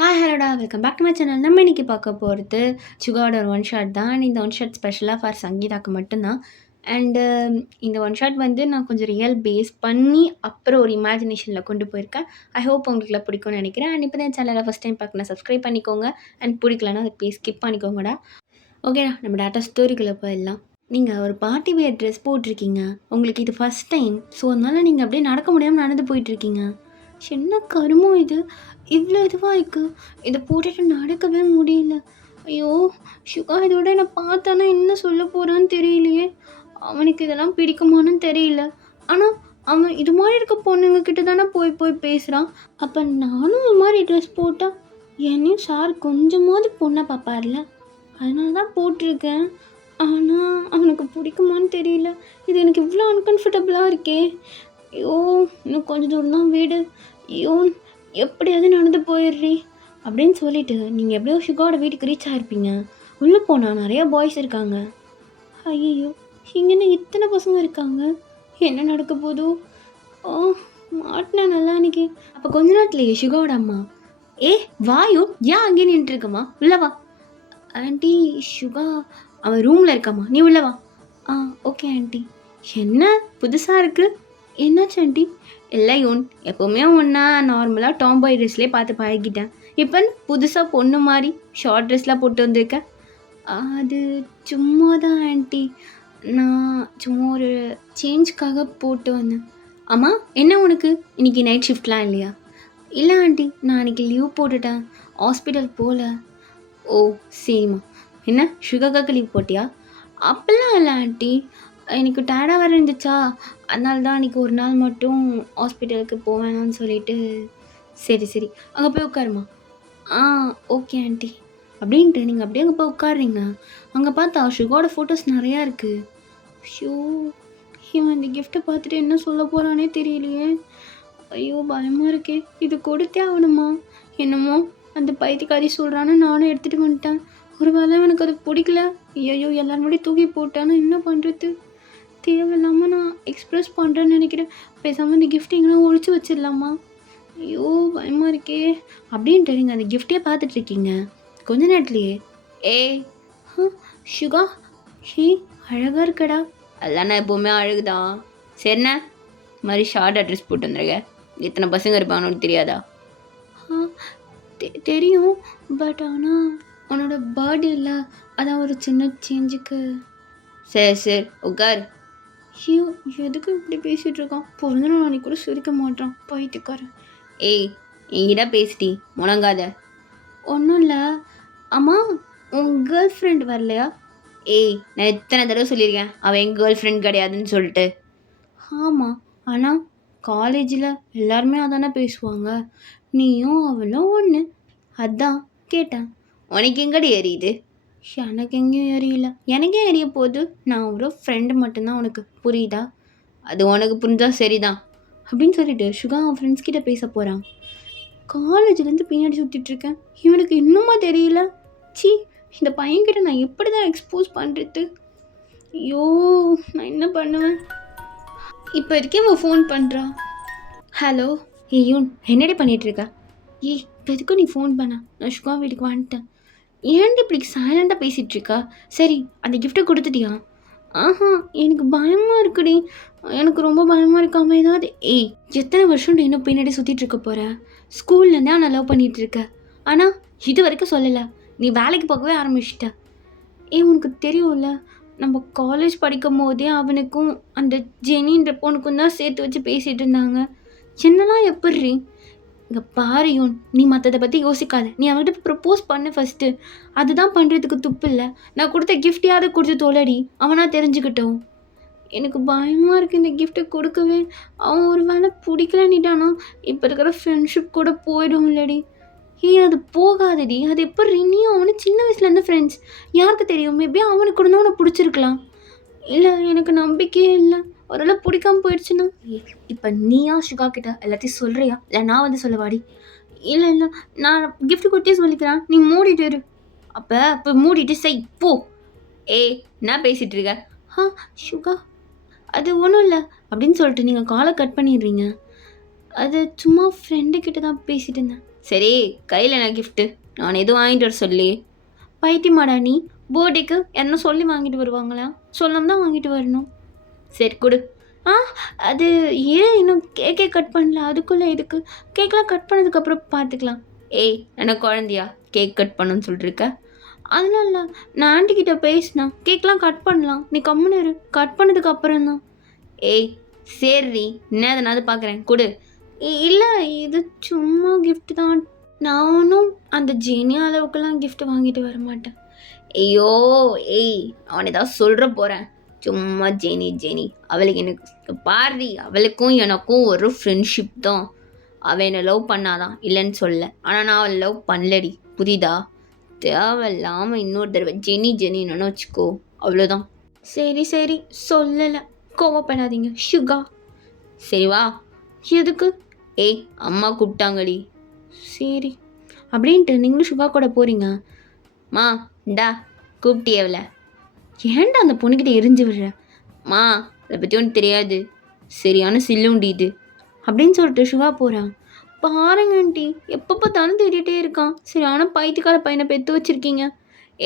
Hi ஹலோடா welcome back to my channel. நம்ம இன்றைக்கி பார்க்க போகிறது சுகாவோட ஒரு ஒன் ஷாட் தான். இந்த ஒன் ஷாட் ஸ்பெஷலாக ஃபார் சங்கீதாக்கு மட்டும்தான். அண்டு இந்த ஒன் ஷாட் வந்து நான் கொஞ்சம் ரியல் பேஸ் பண்ணி அப்புறம் ஒரு இமேஜினேஷனில் கொண்டு போயிருக்கேன். ஐ ஹோப் உங்களுக்குலாம் பிடிக்கும்னு நினைக்கிறேன். அண்ட் இப்போ தான் சேனலை ஃபஸ்ட் டைம் பார்க்கணும், சப்ஸ்கிரைப் பண்ணிக்கோங்க. அண்ட் பிடிக்கலன்னா அதை ப்ளீஸ் ஸ்கிப் பண்ணிக்கோங்கடா. ஓகேடா, நம்ம டேட்டா ஸ்டோரிக்குள்ளே போயிடலாம். நீங்கள் ஒரு பார்ட்டி வியர் ட்ரெஸ் போட்டிருக்கீங்க, உங்களுக்கு இது ஃபஸ்ட் டைம். ஸோ அதனால் நீங்கள் அப்படியே நடக்க முடியாமல் நடந்து போயிட்டுருக்கீங்க. என்ன கருமோ இது, இவ்வளோ இதுவாக இருக்குது, இதை போட்டுட்டு நடக்கவே முடியல. ஐயோ சுகா, இதோட நான் பார்த்தானா என்ன சொல்ல போகிறான்னு தெரியலையே. அவனுக்கு இதெல்லாம் பிடிக்குமான்னு தெரியல. ஆனால் அவன் இது மாதிரி இருக்க பொண்ணுங்க கிட்ட தானே போய் போய் பேசுகிறான். அப்போ நானும் இது மாதிரி ட்ரெஸ் போட்டால் என்னையும் சார் கொஞ்சமாவது பொண்ணை பார்ப்பார்ல, அதனால தான் போட்டிருக்கேன். ஆனால் அவனுக்கு பிடிக்குமான்னு தெரியல. இது எனக்கு இவ்வளோ அன்கம்ஃபர்டபுளாக இருக்கே. ஐயோ, இன்னும் கொஞ்சம் தூரம் தான் வீடு. ஐயோ, எப்படியாவது நடந்து போயிடுறி அப்படின்னு சொல்லிட்டு நீங்கள் எப்படியோ சுகாவோட வீட்டுக்கு ரீச் ஆகிருப்பீங்க. உள்ளே போனால் நிறையா பாய்ஸ் இருக்காங்க. ஐயோ, இங்கேன்னு இத்தனை பசங்க இருக்காங்க, என்ன நடக்க போதோ. ஓ, மாட்டினா நல்லா அன்றைக்கி. அப்போ கொஞ்ச நேரத்துலேயே சுகாவோட அம்மா, ஏ வாயோ, ஏன் அங்கேயே நின்றுருக்கம்மா, உள்ளவா. ஆண்டி, சுகா அவன் ரூமில் இருக்காம்மா, நீ உள்ளவா. Okay aunty. என்ன புதுசாக இருக்குது, என்னாச்சு ஆண்டி? இல்லை யோன், எப்போவுமே ஒன்றா நார்மலாக டாம்பாய் ட்ரெஸ்லேயே பார்த்து பழகிட்டேன். இப்போ புதுசாக பொண்ணு மாதிரி ஷார்ட் ட்ரெஸ்லாம் போட்டு வந்திருக்கேன். அது சும்மா தான் ஆண்டி, நான் சும்மா ஒரு சேஞ்சுக்காக போட்டு வந்தேன். அம்மா, என்ன உனக்கு இன்றைக்கி நைட் ஷிஃப்ட்லாம் இல்லையா? இல்லை ஆண்டி, நான் அன்றைக்கி லீவ் போட்டுட்டேன், ஹாஸ்பிட்டல் போகல. ஓ சரிம்மா. என்ன சுகாக்காக்கு லீவ் போட்டியா? அப்போல்லாம் இல்லை ஆண்டி, எனக்கு டயர்டாக வேறு இருந்துச்சா, அதனால தான் அன்றைக்கி ஒரு நாள் மட்டும் ஹாஸ்பிட்டலுக்கு போவேணான்னு சொல்லிட்டு. சரி சரி, அங்கே போய் உட்காருமா. ஓகே ஆண்டி அப்படின்ட்டு நீங்கள் அப்படியே அங்கே போய் உட்காடுறீங்க. அங்கே பார்த்தா சுகாவோட ஃபோட்டோஸ் நிறையா இருக்குது. ஷோ, இவன் இந்த கிஃப்ட்டை பார்த்துட்டு என்ன சொல்ல போகிறானே தெரியலையே. ஐயோ பயமாக இருக்கே, இது கொடுத்தே ஆகணுமா? என்னமோ அந்த பைத்தியக்காரி சொல்கிறான்னு நானும் எடுத்துகிட்டு வந்துட்டேன். ஒரு வேளை எனக்கு அது பிடிக்கல, ஐயோ எல்லாரும் முன்னாடி தூக்கி போட்டான்னு என்ன பண்ணுறது? தேவையில்லாமல் நான் எக்ஸ்ப்ரெஸ் பண்ணுறேன்னு நினைக்கிறேன். பேசாமல் இந்த கிஃப்ட் எங்கன்னா ஒழிச்சு வச்சிடலாமா? ஐயோ பயமாக இருக்கே அப்படின்ட்டு நீங்கள் அந்த கிஃப்டே பார்த்துட்ருக்கீங்க. கொஞ்ச நேரத்துலையே, ஏய் சுகா, ஹீ அழகாக இருக்கடா. அதெல்லாம் நான் எப்போவுமே அழகுதான். சரிண்ணா, இது மாதிரி ஷார்ட் அட்ரஸ் போட்டு வந்துருக்கேன். எத்தனை பசங்க இருப்பாங்கன்னு தெரியாதா? தெரியும், பட் ஆனால் உன்னோட பர்த்டே இல்லை, அதான் ஒரு சின்ன சேஞ்சுக்கு. சரி சரி உட்கார். ஐயோ, எதுக்கு இப்படி பேசிகிட்டு இருக்கான்? பிறந்த நாள் அன்றைக்கி கூட சிரிக்க மாட்டான் பைத்தியக்காரன். ஏய், என்கிட்ட பேசிட்டி முழங்காத. ஒன்றும் இல்லை. அம்மா, உன் கேர்ள் ஃப்ரெண்ட் வரலையா? ஏய், நான் எத்தனை தடவை சொல்லியிருக்கேன் அவன் என் கேர்ள் ஃப்ரெண்ட் கிடையாதுன்னு சொல்லிட்டு. ஆமாம், ஆனால் காலேஜில் எல்லாருமே அதானே பேசுவாங்க, நீயும் அவளும் ஒன்று, அதான் கேட்டேன். உனக்கு எங்கடி எரியுது? எனக்கு எங்கேயும் எரியல. எனக்கே எரிய போகுது, நான் ஒரு ஃப்ரெண்டு மட்டும்தான், உனக்கு புரியுதா? அது உனக்கு புரிஞ்சா சரிதான் அப்படின்னு சொல்லிட்டு சுகா அவன் ஃப்ரெண்ட்ஸ் கிட்ட பேச போகிறான். காலேஜ்லேருந்து பின்னாடி சுற்றிட்டுருக்கேன், இவனுக்கு இன்னுமா தெரியல? சி, இந்த பையன்கிட்ட நான் எப்படி தான் எக்ஸ்போஸ் பண்ணுறது? ஐயோ, நான் என்ன பண்ணுவேன்? இப்போ இருக்கே அவன் ஃபோன் பண்ணுறா. ஹலோ ஏய், என்னடி பண்ணிகிட்ருக்க? ஏய், இப்போ எதுக்கும் நீ ஃபோன் பண்ண? நான் சுகா வீட்டுக்கு வந்துட்டேன். ஏன்டி இப்படி சைலண்டாக பேசிகிட்ருக்கா? சரி, அந்த கிஃப்ட்டை கொடுத்துட்டியா? எனக்கு பயமாக இருக்குடி, எனக்கு ரொம்ப பயமாக இருக்காம ஏதாவது. ஏய், எத்தனை வருஷம் இன்னும் பின்னாடி சுற்றிட்டு இருக்க போகிற? ஸ்கூல்லேருந்தே நான் லவ் பண்ணிகிட்ருக்க, ஆனால் இது வரைக்கும் சொல்லலை. நீ வேலைக்கு போகவே ஆரம்பிச்சிட்ட. உனக்கு தெரியும்ல, நம்ம காலேஜ் படிக்கும் போதே அவனுக்கும் அந்த ஜெனின்ற பொண்ணுக்கும் தான் சேர்த்து வச்சு பேசிகிட்டு இருந்தாங்க. என்னெல்லாம் எப்படி? இங்கே பாரியும், நீ மற்றதை பற்றி யோசிக்காத, நீ அவன்கிட்ட ப்ரப்போஸ் பண்ண ஃபஸ்ட்டு. அதுதான் பண்ணுறதுக்கு துப்பு இல்லை. நான் கொடுத்த கிஃப்டையாவது கொடுத்து தோலடி, அவனாக தெரிஞ்சுக்கிட்டோம். எனக்கு பயமாக இருக்குது இந்த கிஃப்ட்டை கொடுக்கவே. அவன் ஒரு வேளை பிடிக்கலன்னுட்டானா இப்போ இருக்கிற ஃப்ரெண்ட்ஷிப் கூட போயிடும் இல்லடி. அது போகாதடி, அது எப்படி? நீயும் அவனு சின்ன வயசுலேருந்து ஃப்ரெண்ட்ஸ், யாருக்கு தெரியும், மேபி அவனுக்கு கூட தான் உனக்கு பிடிச்சிருக்கலாம். இல்லை, எனக்கு நம்பிக்கையே இல்லை. ஓரளவு பிடிக்காமல் போயிடுச்சுன்னா இப்போ நீயா சுகா கிட்ட எல்லாத்தையும் சொல்கிறியா, இல்லை நான் வந்து சொல்லவாடி? இல்லை இல்லை, நான் கிஃப்ட் கொடுத்தே சொல்லிக்கிறேன், நீ மூடிட்டு இரு. அப்போ மூடிட்டு செய் போ. என்ன பேசிகிட்டு இருக்க? சுகா, அது ஒன்றும் இல்லை அப்படின்னு சொல்லிட்டு நீங்கள் காலை கட் பண்ணிடுறீங்க. அது சும்மா ஃப்ரெண்டுக்கிட்ட தான் பேசிகிட்டு இருந்தேன். சரி, கையில் என்ன கிஃப்ட்டு? நான் எதுவும் வாங்கிட்டு வர சொல்லி. பைத்தியமாடா நீ? பர்த்டேக்கு என்ன சொல்லி வாங்கிட்டு வருவாங்களா? சொல்லாம தான் வாங்கிட்டு வரணும். சரி கொடு. ஆ அது ஏன் இன்னும் கேக்கே கட் பண்ணல, அதுக்குள்ளே எதுக்கு? கேக்கெலாம் கட் பண்ணதுக்கப்புறம் பார்த்துக்கலாம். ஏய் என்ன குழந்தையா கேக் கட் பண்ணுன்னு சொல்லிட்டுருக்க? அதெல்லாம் இல்லை, நான் ஆண்டிக்கிட்ட பேசினேன், கேக்லாம் கட் பண்ணலாம், நீ கம்முன்னு இரு, கட் பண்ணதுக்கு அப்புறம் தான். ஏய் சரி, என்ன எதனாவது பார்க்குறேன் கொடு. இல்லை இது சும்மா gift தான். நான் ஒன்றும் அந்த ஜெனி அளவுக்குலாம் gift வாங்கிட்டு வர மாட்டேன். ஐயோ ஏய், அவனை ஏதாவது சொல்கிற போகிறேன். சும்மா ஜெனி ஜெனி அவளுக்கு எனக்கு பாரதி, அவளுக்கும் எனக்கும் ஒரு ஃப்ரெண்ட்ஷிப் தான். அவள் என்னை லவ் பண்ணாதான், இல்லைன்னு சொல்ல. ஆனால் நான் அவளை லவ் பண்ணலடி, புரியுதா? தேவையில்லாமல் இன்னொரு தடவை ஜெனி ஜெனின்னு வச்சுக்கோ, அவ்வளோதான். சரி சரி, சொல்லலை, கோவப்படாதீங்க சுகா. சரி வா. எதுக்கு? ஏய் அம்மா கூப்பிட்டாங்கடி. சரி அப்படின்ட்டு நீங்களும் சுகா கூட போகிறீங்க. மா இந்தா கூப்பிட்டியவள. ஏன்டா அந்த பொண்ணுக்கிட்ட எரிஞ்சு விடுற? மா அதை பற்றி ஒன்றும் தெரியாது, சரியான சில்லுண்டி இது அப்படின்னு சொல்லிட்டு சுகா போகிறான். பாருங்க ஆண்டி, எப்போ பார்த்தாலும் தேடிட்டே இருக்கான், சரியான பைத்தியக்கார பையனை பெற்று வச்சுருக்கீங்க.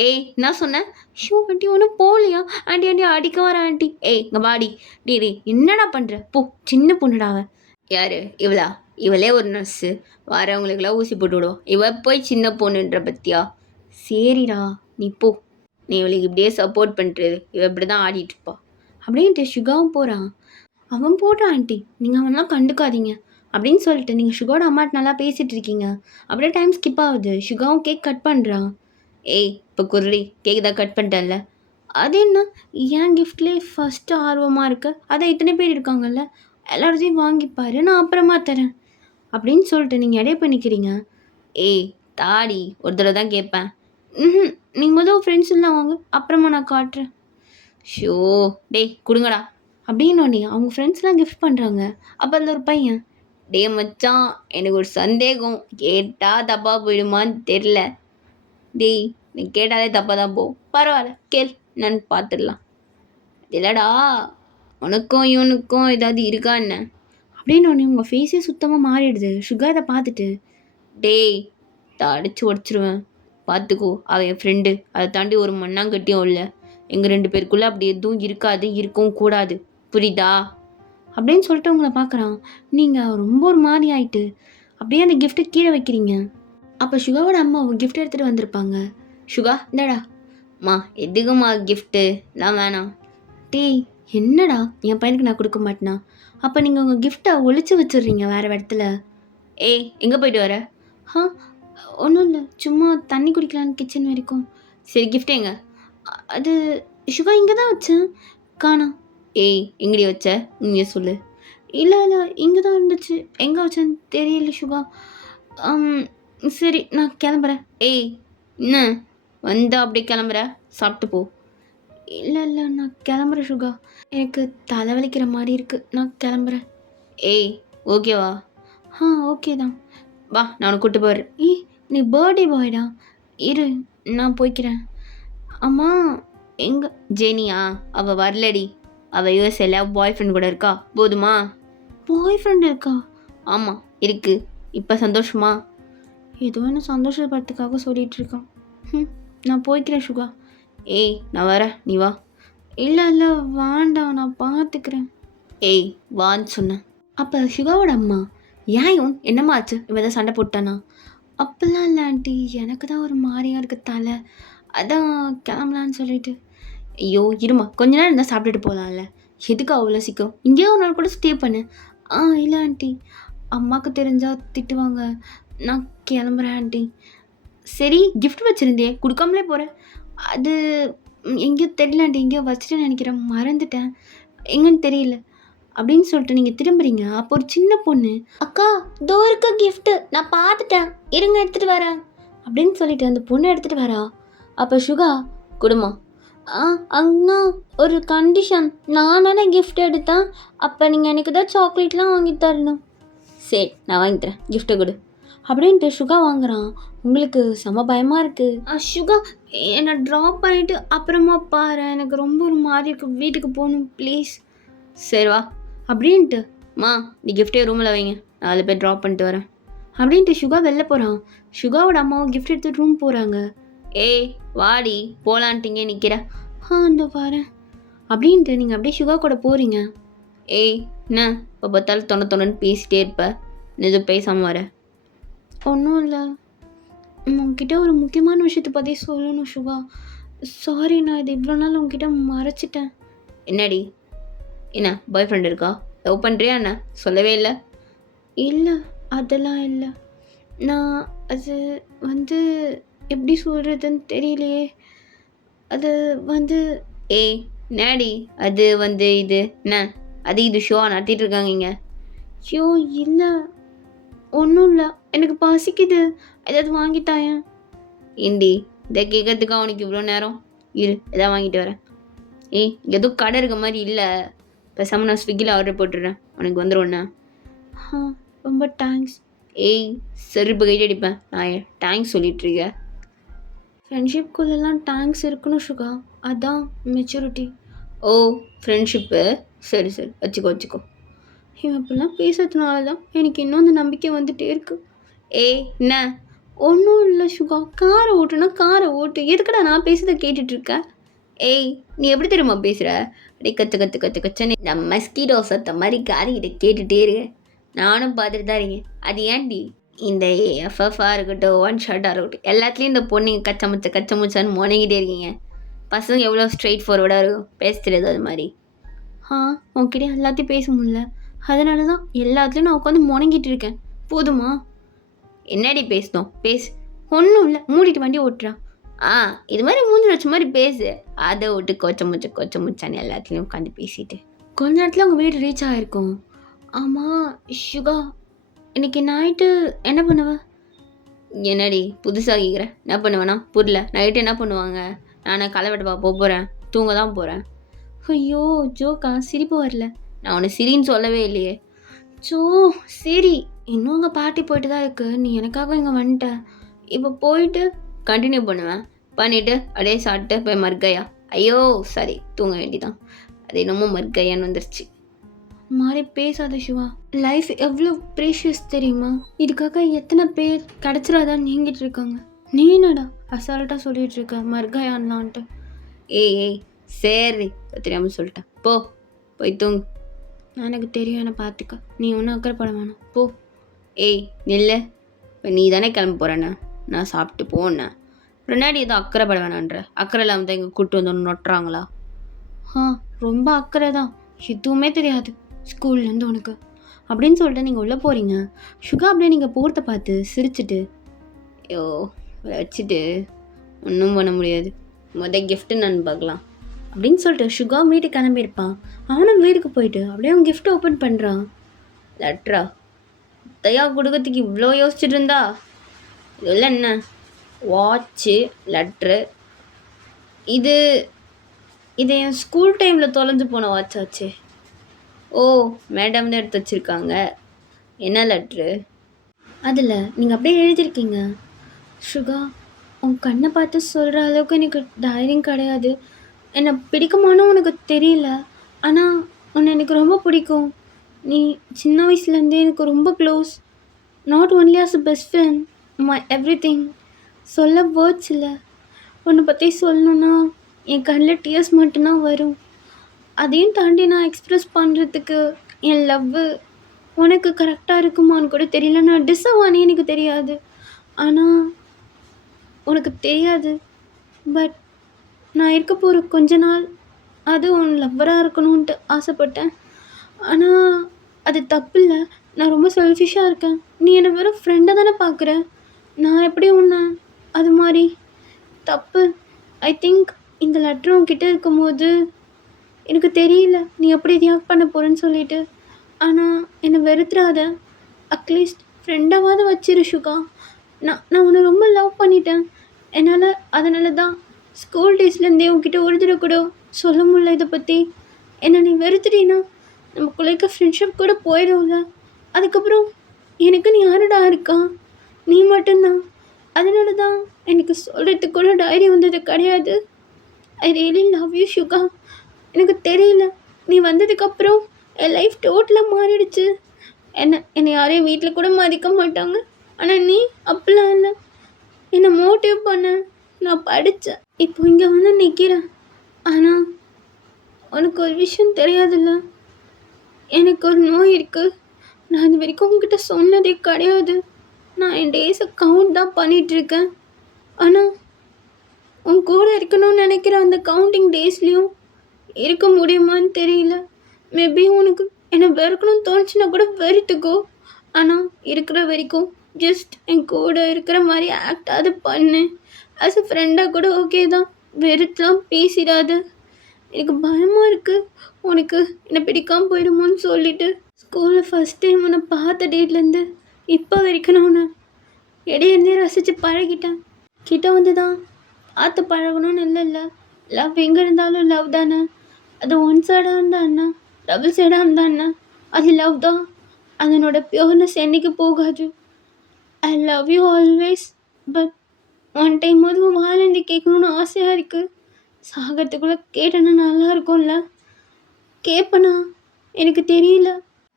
ஏய் என்ன சொன்னேன்? ஷோ ஆண்டி ஒன்றும் போகலையா? ஆண்டி ஆண்டி அடிக்க வர ஆண்டி. ஏய் இங்கே வாடி. டே என்னடா பண்ணுற? போ, சின்ன பொண்ணுடாவ. யார் இவளா? இவளே ஒரு நர்ஸு, வரவங்களுக்கெல்லாம் ஊசி போட்டு விடுவோம், இவ போய் சின்ன பொண்ணுன்ற பத்தியா? சரிடா நீ போ, நீ இவளுக்கு இப்படியே சப்போர்ட் பண்ணுறது, இவ இப்படி தான் ஆடிட்டுருப்பா அப்படின்ட்டு சுகாவும் போகிறான். அவன் போடுறான் ஆண்டி, நீங்கள் அவன்லாம் கண்டுக்காதீங்க அப்படின்னு சொல்லிட்டு நீங்கள் சுகாவோட அம்மாட்ட நல்லா பேசிகிட்டு இருக்கீங்க. அப்படியே டைம் ஸ்கிப் ஆகுது, சுகாவும் கேக் கட் பண்ணுறான். ஏய் இப்போ குருடி, கேக் தான் கட் பண்ணிட்டேன்ல. அது என்ன, என் கிஃப்ட்லேயே ஃபஸ்ட்டு ஆர்வமாக இருக்கு, அதை இத்தனை பேர் இருக்காங்கல்ல, எல்லாத்தையும் வாங்கிப்பாரு, நான் அப்புறமா தரேன் அப்படின்னு சொல்லிட்டு நீங்கள் இடையே போய் நிற்கிறீங்க. ஏய் தாடி, ஒரு தடவை தான் கேட்பேன். நீங்கள் முதல் ஃப்ரெண்ட்ஸ் எல்லாம் வாங்க, அப்புறமா நான் காட்டுறேன். ஷோ டேய் கொடுங்கடா அப்படின்னு அவங்க ஃப்ரெண்ட்ஸ்லாம் கிஃப்ட் பண்ணுறாங்க. அப்போ அதில் ஒரு பையன், டே மச்சான் எனக்கு ஒரு சந்தேகம், கேட்டால் தப்பாக போயிடுமான்னு தெரில. டேய் நீ கேட்டாலே தப்பாக தான் போ, பரவாயில்ல கேள், நான் பார்த்துடலாம். இல்லைடா உனக்கும் இவனுக்கும் ஏதாவது இருக்கா என்ன அப்படின்னு உங்கள் ஃபேஸே சுத்தமாக மாறிடுது. சுகர் அதை பார்த்துட்டு, டேய் அடித்து உடச்சிருவேன் பார்த்துக்கோ, அவன் என் ஃப்ரெண்டு, அதை தாண்டி ஒரு மண்ணாங்கட்டியும் இல்லை, எங்கள் 2 பேருக்குள்ளே அப்படி எதுவும் இருக்காது, இருக்கவும் கூடாது, புரியுதா அப்படின்னு சொல்லிட்டு உங்களை பார்க்குறான். நீங்கள் ரொம்ப ஒரு மாதிரி ஆயிட்டு அப்படியே அந்த கிஃப்ட்டை கீழே வைக்கிறீங்க. அப்போ சுகாவோட அம்மா கிஃப்ட் எடுத்துகிட்டு வந்திருப்பாங்க. சுகா இந்தாடா. மா எதுக்குமா கிஃப்ட்டு, நான் வேணாம். டேய் என்னடா, என் பையனுக்கு நான் கொடுக்க மாட்டேனா? அப்போ நீங்கள் உங்கள் கிஃப்ட்டை ஒழிச்சு வச்சிடுறீங்க வேறு இடத்துல. ஏய் எங்கே போயிட்டு வர? ஒன்றும் இல்லை, சும்மா தண்ணி குடிக்கலான்னு கிச்சன் வரைக்கும். சரி கிஃப்ட் எங்க? அது சுகா இங்கே தான் வச்சேன், காணோம். ஏய் எங்கடி வச்ச, நீயே சொல்லு. இல்லை இல்லை இங்கே தான் இருந்துச்சு, எங்கே வச்சேன்னு தெரியல சுகா. சரி நான் கிளம்புறேன். ஏய் என்ன வந்தா அப்படியே கிளம்புற, சாப்பிட்டு போ. இல்லை இல்லை நான் கிளம்புறேன் சுகா, எனக்கு தலைவலிக்கிற மாதிரி இருக்குது, நான் கிளம்புறேன். ஏய் ஓகேவா? ஓகே தான், வா நான் உனக்கு கூப்பிட்டு போகிறேன். நீ பர்த்டே பாய்டா, இரு நான் போய்க்கிறேன். அம்மா எங்கே? ஜெனியா? அவள் வரலடி, அவள் யூஎஸ்ஏல பாய் ஃப்ரெண்ட் கூட இருக்கா, போதுமா? பாய் ஃப்ரெண்ட் இருக்கா? ஆமாம் இருக்குது. இப்போ சந்தோஷமா? ஏதோ என்ன சந்தோஷப்படுறதுக்காக சொல்லிகிட்டு இருக்கான். நான் போய்க்கிறேன் சுகா. ஏய் நான் வரேன், நீ வா. இல்லை இல்லை வேண்டாம், நான் பார்த்துக்கிறேன். ஏய் வான்னு சொன்னேன். அப்போ சுகாவோட அம்மா, ஏன் என்னம்மா ஆச்சு, இவன் தான் சண்டை போட்டானா? அப்போல்லாம் இல்லை ஆண்டி, எனக்கு தான் ஒரு மாதிரியாக இருக்குது தலை, அதான் கிளம்பலான்னு சொல்லிட்டு. ஐயோ இருமா, கொஞ்ச நேரம் இருந்தால் சாப்பிட்டுட்டு போகலாம்ல, எதுக்கு அவ்வளோ சீக்கிரம், இங்கேயோ ஒரு நாள் கூட ஸ்டே பண்ணு. இல்லை ஆண்டி, அம்மாவுக்கு தெரிஞ்சால் திட்டுவாங்க, நான் கிளம்புறேன் ஆண்டி. சரி கிஃப்ட் வச்சுருந்தே கொடுக்காமலே போகிறேன், அது எங்கேயோ தெரியல ஆண்டி, எங்கேயோ வச்சுட்டேன்னு நினைக்கிறேன், மறந்துட்டேன், எங்கன்னு தெரியல அப்படின்னு சொல்லிட்டு நீங்கள் திரும்புறீங்க. அப்போ ஒரு சின்ன பொண்ணு, அக்கா இதோ இருக்க கிஃப்ட்டு, நான் பார்த்துட்டேன், இருங்க எடுத்துகிட்டு வரேன் அப்படின்னு சொல்லிட்டு அந்த பொண்ணை எடுத்துகிட்டு வரா. அப்போ சுகா, கொடுமா. அண்ணா ஒரு கண்டிஷன், நான் தானே கிஃப்ட் எடுத்தேன், அப்போ நீங்கள் எனக்கு தான் சாக்லேட்லாம் வாங்கி தரணும். சரி நான் வாங்கி தரேன், கிஃப்ட்டை கொடு அப்படின்ட்டு சுகா வாங்குறான். உங்களுக்கு செம பயமாக இருக்குது. சுகா என்னை ட்ராப் பண்ணிவிட்டு அப்புறமா பாரு, எனக்கு ரொம்ப ஒரு மாதிரி இருக்குது, வீட்டுக்கு போகணும் ப்ளீஸ். சரி வா அப்படின்ட்டு, மா நீ கிஃப்ட்டே ரூமில் வைங்க, 4 பேர் ட்ராப் பண்ணிட்டு வரேன். அப்படின்ட்டு சுகா வெளில போகிறான். சுகாவோட அம்மாவும் கிஃப்ட் எடுத்து ரூம் போகிறாங்க. ஏய் வாடி போகலான்ட்டிங்க நிற்கிற. அந்த வரேன் அப்படின்ட்டு நீங்கள் அப்படியே சுகா கூட போகிறீங்க. ஏய் என்ன இப்போ பார்த்தாலும் தொண்ணு பேசிட்டே இருப்ப, எதுவும் பேசாமல் வர? ஒன்றும் இல்லை, உங்ககிட்ட ஒரு முக்கியமான விஷயத்தை பற்றி சொல்லணும் சுகா. சாரி, நான் இது இவ்வளோ நாள் உங்ககிட்ட மறைச்சிட்டேன். என்னடி, என்ன பாய் ஃப்ரெண்ட் இருக்கா? லவ் பண்ணுறியா என்ன? சொல்லவே இல்லை. இல்லை அதெல்லாம் இல்லை, நான் அது வந்து எப்படி சொல்கிறதுன்னு தெரியலையே. அது வந்து ஏய் நேடி அது வந்து இது என்ன அது இது ஷோ நடத்திட்டு இருக்காங்க இங்கே. ஷோ இல்லை ஒன்றும் இல்லை, எனக்கு பசிக்குது, ஏதாவது வாங்கித்தாயேன். இண்டி இதை கேட்கறதுக்கு அவனுக்கு இவ்வளோ நேரம் இரு, எதாவது வாங்கிட்டு வரேன். ஏய் இங்கே எதுவும் கடை இருக்க மாதிரி இல்லை, பேசாமல் நான் ஸ்விக்கியில் ஆர்டர் போட்டுடுறேன், உனக்கு வந்துடும்ண்ணா. ரொம்ப தேங்க்ஸ். ஏய் செருப்பு கைட்டு அடிப்பேன், நான் தேங்க்ஸ் சொல்லிட்டுருக்கேன். ஃப்ரெண்ட்ஷிப்குள்ளெல்லாம் தேங்க்ஸ் இருக்கணும் சுகா, அதான் மெச்சூரிட்டி. ஓ ஃப்ரெண்ட்ஷிப்பு, சரி சரி வச்சுக்கோ. இவன் இப்படிலாம் பேசுறதுனால தான் எனக்கு இன்னும் அந்த நம்பிக்கை வந்துகிட்டே இருக்கு. ஏய் என்ன? ஒன்றும் இல்லை சுகா, காரை ஓட்டுனா காரை ஓட்டு, எதுக்கடா நான் பேசுறதை கேட்டுட்ருக்கேன்? ஏய் நீ எப்படி தெரியுமா பேசுகிற? அப்படியே கற்றுன்னு இந்த மஸ்கிட்டோ சத்த மாதிரி காரிக்கிட்ட கேட்டுகிட்டே இருக்கேன். நானும் பார்த்துட்டு தான் இருக்கேன். அது ஏன்டி இந்த எஃப்எஃப்ஆக இருக்கட்டும், ஒன் ஷாட்டாக இருக்கட்டும், எல்லாத்துலேயும் இந்த பொண்ணுங்க கச்சமுச்சான்னு முனைகிட்டே இருக்கீங்க. பசங்க எவ்வளோ ஸ்ட்ரெயிட் ஃபார்வர்டாக இருக்கும், பேச தெரியாது அது மாதிரி. உங்ககிட்ட எல்லாத்தையும் பேச முடியல, அதனால தான் எல்லாத்துலேயும் நான் உட்காந்து முணங்கிட்டு இருக்கேன். போதுமா? என்னடி பேசணும்? பேசு. ஒன்றும் இல்லை, மூடிட்டு வண்டி ஓட்டுறான். இது மாதிரி மூஞ்சி வச்ச மாதிரி பேசு, அதை விட்டு கொச்ச முச்சான்னு எல்லாத்துலேயும் உட்காந்து பேசிட்டு கொஞ்ச நேரத்தில் உங்கள் வீடு ரீச் ஆகிருக்கும். ஆமாம் சுகா, இன்னைக்கு நைட்டு என்ன பண்ணுவ? என்னடி புதுசாக கேட்குற? என்ன பண்ணுவேண்ணா புரியல. நைட்டு என்ன பண்ணுவாங்க? நான் களை வெட்ட போகிறேன், தூங்க தான் போகிறேன். ஐயோ ஜோக்கா, சிரிப்பு வரல. நான் உன்னை சிரின்னு சொல்லவே இல்லையே. சரி, இன்னும் உங்கள் பார்ட்டி போயிட்டு தான் இருக்கு, நீ எனக்காக இங்கே வந்துட்ட. இப்போ போயிட்டு கண்டினியூ பண்ணுவேன், பண்ணிவிட்டு அப்படியே சாப்பிட்டு போய் மர்க்கையா. ஐயோ சாரி, தூங்க வேண்டிதான். அது இன்னமும் மர்க்கையான்னு வந்துருச்சு. மாதிரி பேசாத சிவா, லைஃப் எவ்வளோ ப்ரீஷியஸ் தெரியுமா? இதுக்காக எத்தனை பேர் கிடச்சிடாதான் நீங்கிட்டு இருக்காங்க. நீ என்னடா அசால்ட்டாக சொல்லிட்டு இருக்க மர்காயான்லான்ட்டு? ஏய் சரி தெரியாமல் சொல்லிட்டேன், போய் தூங்கு. எனக்கு தெரியும், என்னை பார்த்துக்க, நீ ஒன்றும் அக்கறைப்பட வேணாம், போ. ஏய் நில்ல, இப்போ நீ தானே கிளம்ப போகிறேண்ணே, நான் சாப்பிட்டு போனேன். முன்னாடி எதுவும் அக்கறைப்பட வேணான்ற, அக்கறை இல்லாமல் தான் இங்கே கூப்பிட்டு வந்து நொட்டுறாங்களா? ரொம்ப அக்கறை தான், எதுவுமே தெரியாது ஸ்கூல்லேருந்து உனக்கு அப்படின்னு சொல்லிட்டு நீங்கள் உள்ளே போகிறீங்க. சுகா அப்படியே நீங்கள் போகிறத பார்த்து சிரிச்சிட்டு, ஐயோ வச்சுட்டு ஒன்றும் பண்ண முடியாது, கிஃப்ட்டு நான் பார்க்கலாம் அப்படின்னு சொல்லிட்டு சுகா வீட்டுக்கு கிளம்பியிருப்பான். அவனும் வீட்டுக்கு போயிட்டு அப்படியே அவன் கிஃப்ட்டை ஓப்பன் பண்ணுறான். லெட்ரா தயா கொடுக்கறதுக்கு இவ்வளோ யோசிச்சுட்டு இருந்தா, இதெல்லாம் என்ன? வாட்ச்சு, லெட்ரு, இது என் ஸ்கூல் டைமில் தொலைஞ்சு போன வாட்ச் ஆச்சு. ஓ மேடம் தான் எடுத்து வச்சுருக்காங்க. என்ன லெட்ரு? அதில் நீங்கள் அப்படியே எழுதியிருக்கீங்க, சுகா உன் கண்ணை பார்த்து சொல்கிற அளவுக்கு எனக்கு தைரியம் கிடையாது, என்னை பிடிக்குமானு உனக்கு தெரியல, ஆனால் உன்னை எனக்கு ரொம்ப பிடிக்கும், நீ சின்ன வயசுலேருந்தே எனக்கு ரொம்ப close, not only as a best friend, my every thing. சொல்ல வேர்ட்ஸ் இல்லை, உன்னை பற்றி சொல்லணுன்னா என் கண்ணில் டியர்ஸ் மட்டும்தான் வரும். அதையும் தாண்டி நான் எக்ஸ்ப்ரெஸ் பண்ணுறதுக்கு என் லவ்வு உனக்கு கரெக்டாக இருக்குமான்னு கூட தெரியல, நான் டிஸ்ஸவானே எனக்கு தெரியாது, ஆனால் உனக்கு தெரியாது. பட் நான் இருக்க போகிற கொஞ்ச நாள் அது உன் லவ்வராக இருக்கணும்ன்ட்டு ஆசைப்பட்டேன், ஆனால் அது தப்பு இல்லை, நான் ரொம்ப செல்ஃபிஷாக இருக்கேன், நீ என்னை வெறும் ஃப்ரெண்டை தானே பார்க்குற, நான் எப்படி உன்னை அது மாதிரி தப்பு. ஐ திங்க் இந்த லெட்ரு உன்கிட்ட இருக்கும்போது எனக்கு தெரியல நீ எப்படி ரியாக்ட் பண்ண போகிறேன்னு சொல்லிட்டு, ஆனால் என்னை வெறுத்துறாத, அட்லீஸ்ட் ஃப்ரெண்டாவது வச்சிரு சுகா. நான் உன்னை ரொம்ப லவ் பண்ணிட்டேன், என்னால் அதனால தான் ஸ்கூல் டேஸ்லேருந்தே உன்கிட்ட ஒரு தடவை கூட சொல்ல முடியல இதை பற்றி. என்னை நீ வெறுத்துட்டீன்னா நமக்குள்ள இருக்க ஃப்ரெண்ட்ஷிப் கூட போயிடும்ல, அதுக்கப்புறம் எனக்கு நீ யாருடா இருக்கா? நீ மட்டும்தான். அதனால தான் எனக்கு சொல்கிறதுக்கு கூட டைரியம் வந்தது கிடையாது. ஐ ரியலி லவ் யூ சுகா. எனக்கு தெரியல, நீ வந்ததுக்கப்புறம் என் லைஃப் டோட்டலாக மாறிடுச்சு. என்னை யாரையும் வீட்டில் கூட மதிக்க மாட்டாங்க, ஆனால் நீ அப்படிலாம் இல்லை, என்னை மோட்டிவ் பண்ண, நான் படித்தேன், இப்போ இங்கே வந்து நிற்கிறேன். ஆனால் உனக்கு ஒரு விஷயம் தெரியாதுல்ல, எனக்கு ஒரு நோய் இருக்குது. நான் இது வரைக்கும் உங்ககிட்ட சொன்னதே கிடையாது. நான் என் டேஸை கவுண்ட் தான் பண்ணிகிட்ருக்கேன். ஆனால் உன் கூட இருக்கணும்னு நினைக்கிற அந்த கவுண்டிங் டேஸ்லேயும் இருக்க முடியுமான்னு தெரியல. மேபி உனக்கு என்னை வெறுக்கணும்னு தோணுச்சுன்னா கூட வெறுத்துக்கோ. ஆனால் இருக்கிற வரைக்கும் ஜஸ்ட் என் கூட இருக்கிற மாதிரி ஆக்ட் அது பண்ணு. ஆஸ் அ ஃப்ரெண்டாக கூட ஓகே தான், வெறுத்துலாம் பேசிடாத. எனக்கு பயமாக இருக்குது உனக்கு என்னை பிடிக்காமல் போயிடுமோன்னு சொல்லிட்டு. ஸ்கூலில் ஃபஸ்ட் டைம் உன்னை பார்த்த டேட்லேருந்து இப்போ வரைக்கும் நான் உன்னை இடையிலேருந்தே ரசித்து பழகிட்டேன். கிட்ட வந்து தான் பார்த்து பழகணும்னு இல்லை. லவ் எங்கே இருந்தாலும் லவ் தானே. அது ஒன் சைடாக இருந்தால் என்ன, டபுள் சைடாக இருந்தால் என்ன, அது லவ் தான். அதனோட பியூர்னஸ் என்றைக்கு போகாது. I love you always. But one time அதுவும் வாழண்டி கேட்கணுன்னு ஆசையாக இருக்குது. சாகிறதுக்குள்ளே கேட்டேன்னா நல்லா இருக்கும்ல. கேட்பேனா எனக்கு தெரியல.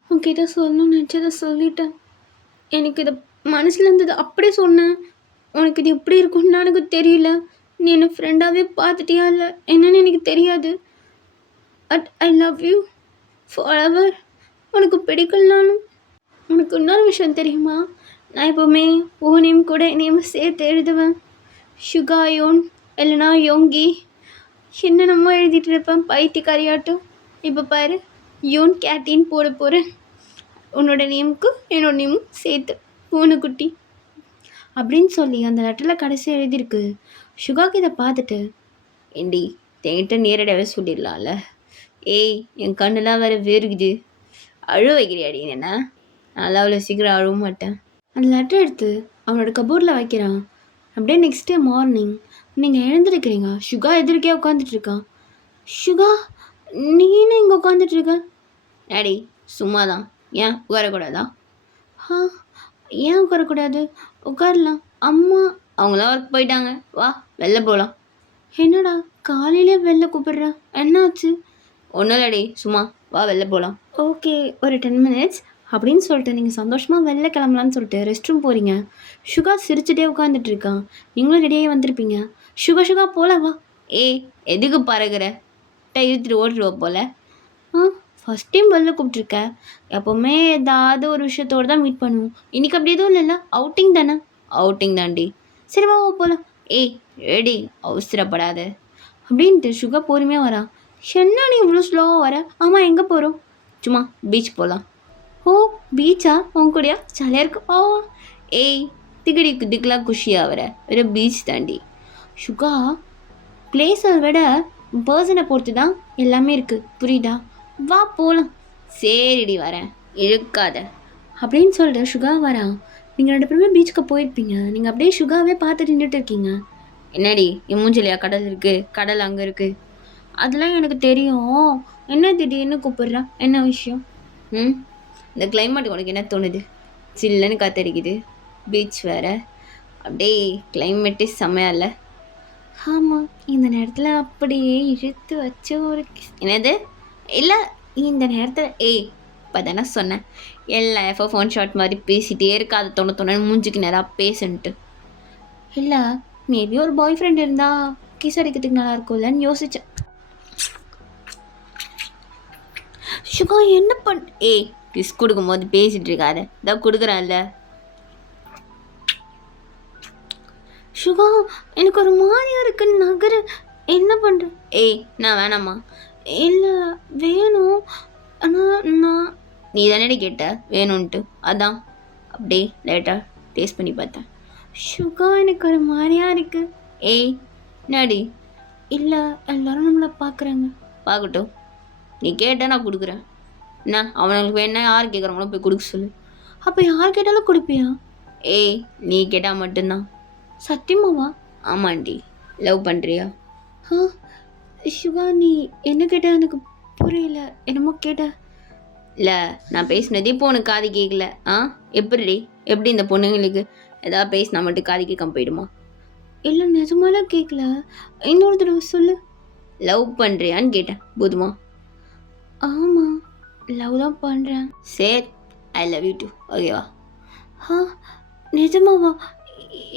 உன்கிட்ட சொல்லணும்னு நினச்சதை சொல்லிட்டேன். எனக்கு இதை மனசில் இருந்தது அப்படியே சொன்னேன். உனக்கு இது எப்படி இருக்கும்னு எனக்கு தெரியல. நீ என்னை ஃப்ரெண்டாகவே பார்த்துட்டியா இல்லை என்னன்னு எனக்கு தெரியாது. But I love you for ever. உனக்கு பிடிக்கலனாலும் உனக்கு இன்னொரு விஷயம் தெரியுமா, நான் எப்போவுமே ஓ நேம் கூட நேம் சேர்த்து எழுதுவேன். சுகா யோன் இல்லைனா யோங்கி என்னென்னமோ எழுதிட்டு இருப்பேன் பைத்தியக்காரியாட்டம். இப்போ பாரு, யோன் கேட்டின்னு போட போகிறேன். உன்னோட நேமுக்கு என்னோட நேமும் சேர்த்து பூனைக்குட்டி அப்படின்னு சொல்லி அந்த லெட்டரில் கடைசி எழுதியிருக்கு. சுகாக்கு இதை பார்த்துட்டு, ஏண்டி என்கிட்ட நேரடியாகவே சொல்லிடலாம்ல. ஏய் என் கண்ணெலாம் வேறு வேறுக்குது, அழுவ வைக்கிறியாடி என்ன? நல்லா அவ்வளோ சீக்கிரம் அழுவ மாட்டேன். அந்த லெட்டர் எடுத்து அவனோட கபோர்டில் வைக்கிறான். அப்படியே நெக்ஸ்ட் டே மார்னிங் நீங்கள் எழுந்திருக்கிறீங்க. சுகா எதிர்க்கே உட்காந்துட்ருக்கான். சுகா நீனும் இங்கே உட்காந்துட்ருக்க? டாடி சும்மா தான். ஏன் உட்காரக்கூடாதா? ஏன் உட்காரக்கூடாது? உட்காரலாம். அம்மா அவங்களாம் ஒர்க் போயிட்டாங்க, வா வெளில போகலாம். என்னடா காலையிலே வெளில கூப்பிடுற, என்னாச்சு? ஒன்றும் இல்லடி, சும்மா வா வெளில போகலாம். ஓகே ஒரு 10 minutes அப்படின்னு சொல்லிட்டு நீங்கள் சந்தோஷமாக வெளில கிளம்பலான்னு சொல்லிட்டு ரெஸ்ட் ரூம் போகிறீங்க. சுகா சிரிச்சுட்டே உட்காந்துட்ருக்கான். நீங்களும் ரெடியாகி வந்திருப்பீங்க. சுகா போல வா. ஏய் எதுக்கு பறகுற, இழுத்துட்டு ஓட்டுருவ போல. ஃபஸ்ட் டைம் வெளில கூப்பிட்ருக்க. எப்போவுமே ஏதாவது ஒரு விஷயத்தோடு தான் மீட் பண்ணுவோம். இன்றைக்கி அப்படி எதுவும் இல்லைல்ல, அவுட்டிங் தானே? அவுட்டிங் தாண்டி. சரி வா போகலாம். ஏய் ரெடி, அவசரப்படாத அப்படின்ட்டு சுகா பொறுமையாக வரா. என்ன நீ இவ்வளோ ஸ்லோவாக வர? ஆமாம் எங்கே போகிறோம்? சும்மா பீச் போகலாம். ஓ பீச்சா? உன் கூடயா? ஜாலியாக இருக்கு. ஓ ஏய் திகடி இதுக்கெலாம் குஷியாக வர, வெறும் பீச் தாண்டி. சுகா பிளேஸை விட பர்சனை பொறுத்து தான் எல்லாமே இருக்குது, புரியுதா? வா போகலாம். சரிடி வரேன், இழுக்காத அப்படின்னு சொல்லிட்டு சுகா வரா. நீங்கள் 2 பேருமே பீச்சுக்கு போயிருப்பீங்க. நீங்கள் அப்படியே சுகாவே பார்த்து நின்றுட்டு இருக்கீங்க. என்னடி என் மூஞ்சிலையா கடல் இருக்குது, கடல் அங்கே இருக்குது? அதெல்லாம் எனக்கு தெரியும். என்ன திடீர்னு கூப்பிட்றா, என்ன விஷயம்? இந்த கிளைமேட் உனக்கு என்ன தோணுது? சில்லுன்னு காத்தடிக்குது, பீச் வேறு, அப்படியே கிளைமேட்டே செம்மையா இல்லை? ஆமாம் இந்த நேரத்தில் அப்படியே இழுத்து வச்ச ஒரு என்னது இல்லை இந்த நேரத்தில் ஏய் இப்போ தானே சொன்னேன் எல்லாம் எஃப்ஓ ஃபோன் ஷாட் மாதிரி பேசிகிட்டே இருக்காது, தொண்ணு மூஞ்சிக்கு நேராக பேசுன்ட்டு. இல்லை மேபி ஒரு பாய் ஃப்ரெண்ட் இருந்தால் கிஸ் அடிக்கிறதுக்கு நல்லா இருக்கும்லன்னு யோசித்தேன். சுகா என்ன ஏய் கிஸ் கொடுக்கும்போது பேசிகிட்டு இருக்காது, இதான் கொடுக்குறேன்ல. சுகா எனக்கு ஒரு மாதிரியா இருக்கு, நகரு, என்ன பண்ணுற? ஏய் நான் வேணாம்மா. இல்லை வேணும், ஆனால் நான் நீ தானே கேட்ட வேணும்ன்ட்டு, அதான் அப்படியே லைட்டாக டேஸ்ட் பண்ணி பார்த்தேன். சுகா எனக்கு ஒரு மாதிரியா இருக்கு. ஏய் நாடி. இல்லை எல்லாரும் நம்மளை பார்க்குறாங்க. பார்க்கட்டும், நீ கேட்டால் நான் கொடுக்குறேன். என்ன அவனுங்களுக்கு வேணா யார் கேட்குறாங்களோ போய் கொடுக்க சொல்லு. அப்போ யார் கேட்டாலும் கொடுப்பியா? ஏய் நீ கேட்டால் மட்டும்தான். சத்தியமாவா? ஆமாண்டி. லவ் பண்ணுறியா? சுகா நீ என்ன கேட்ட எனக்கு புரியல, என்னமோ கேட்ட. இல்லை நான் பேசினதே இப்போ உனக்கு காது கேட்கல. எப்படி இந்த பொண்ணுங்களுக்கு ஏதாவது பேசினா மட்டும் காது கேட்காம போயிடுமா? இல்லை நிஜமாலாம் கேட்கல, இன்னொரு தடவை சொல்லு. லவ் பண்ணுறியான்னு கேட்டேன், போதுமா? ஆமாம் லவ் தான் பண்ணுறேன். சரி ஐ லவ் யூ டூ, ஓகேவா? நிஜமாவா?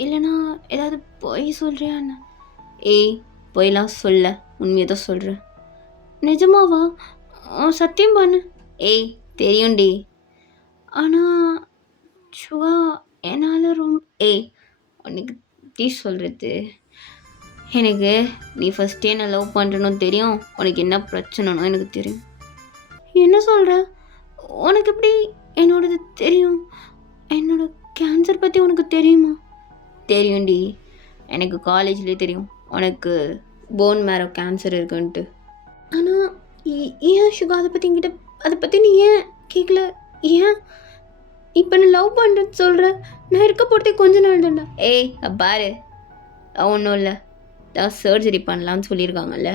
இல்லைனா ஏதாவது பொய் சொல்றியா என்ன? ஏய், பொய்லாம் சொல்ல, உண்மையை தான் சொல்கிறேன். நிஜமாவா? சத்தியம் பண்ணு. ஏய், தெரியும்டி. ஆனால் சுவா, என்னால் ரொம்ப ஏய், உனக்கு எப்படி சொல்கிறது? எனக்கு நீ ஃபஸ்ட்டே நான் லவ் பண்ணுறனும் தெரியும், உனக்கு என்ன பிரச்சனைனோ எனக்கு தெரியும். என்ன சொல்கிற? உனக்கு எப்படி என்னோடது தெரியும்? என்னோட கேன்சர் பற்றி உனக்கு தெரியுமா? தெரியும்டி, எனக்கு காலேஜ்லேயே தெரியும் உனக்கு போன் மேரோ கேன்சர் இருக்குன்ட்டு. ஆனால் ஏன் சுகா அதை பற்றி நீ ஏன் கேட்கல? ஏன் இப்போ நான் லவ் பண்ணுறேன்னு சொல்கிற? நான் இருக்க போகிறதே கொஞ்ச நாள் தான்டா. ஏய், பாரு, ஒன்றும் இல்லை, தான் சர்ஜரி பண்ணலான்னு சொல்லியிருக்காங்கல்ல.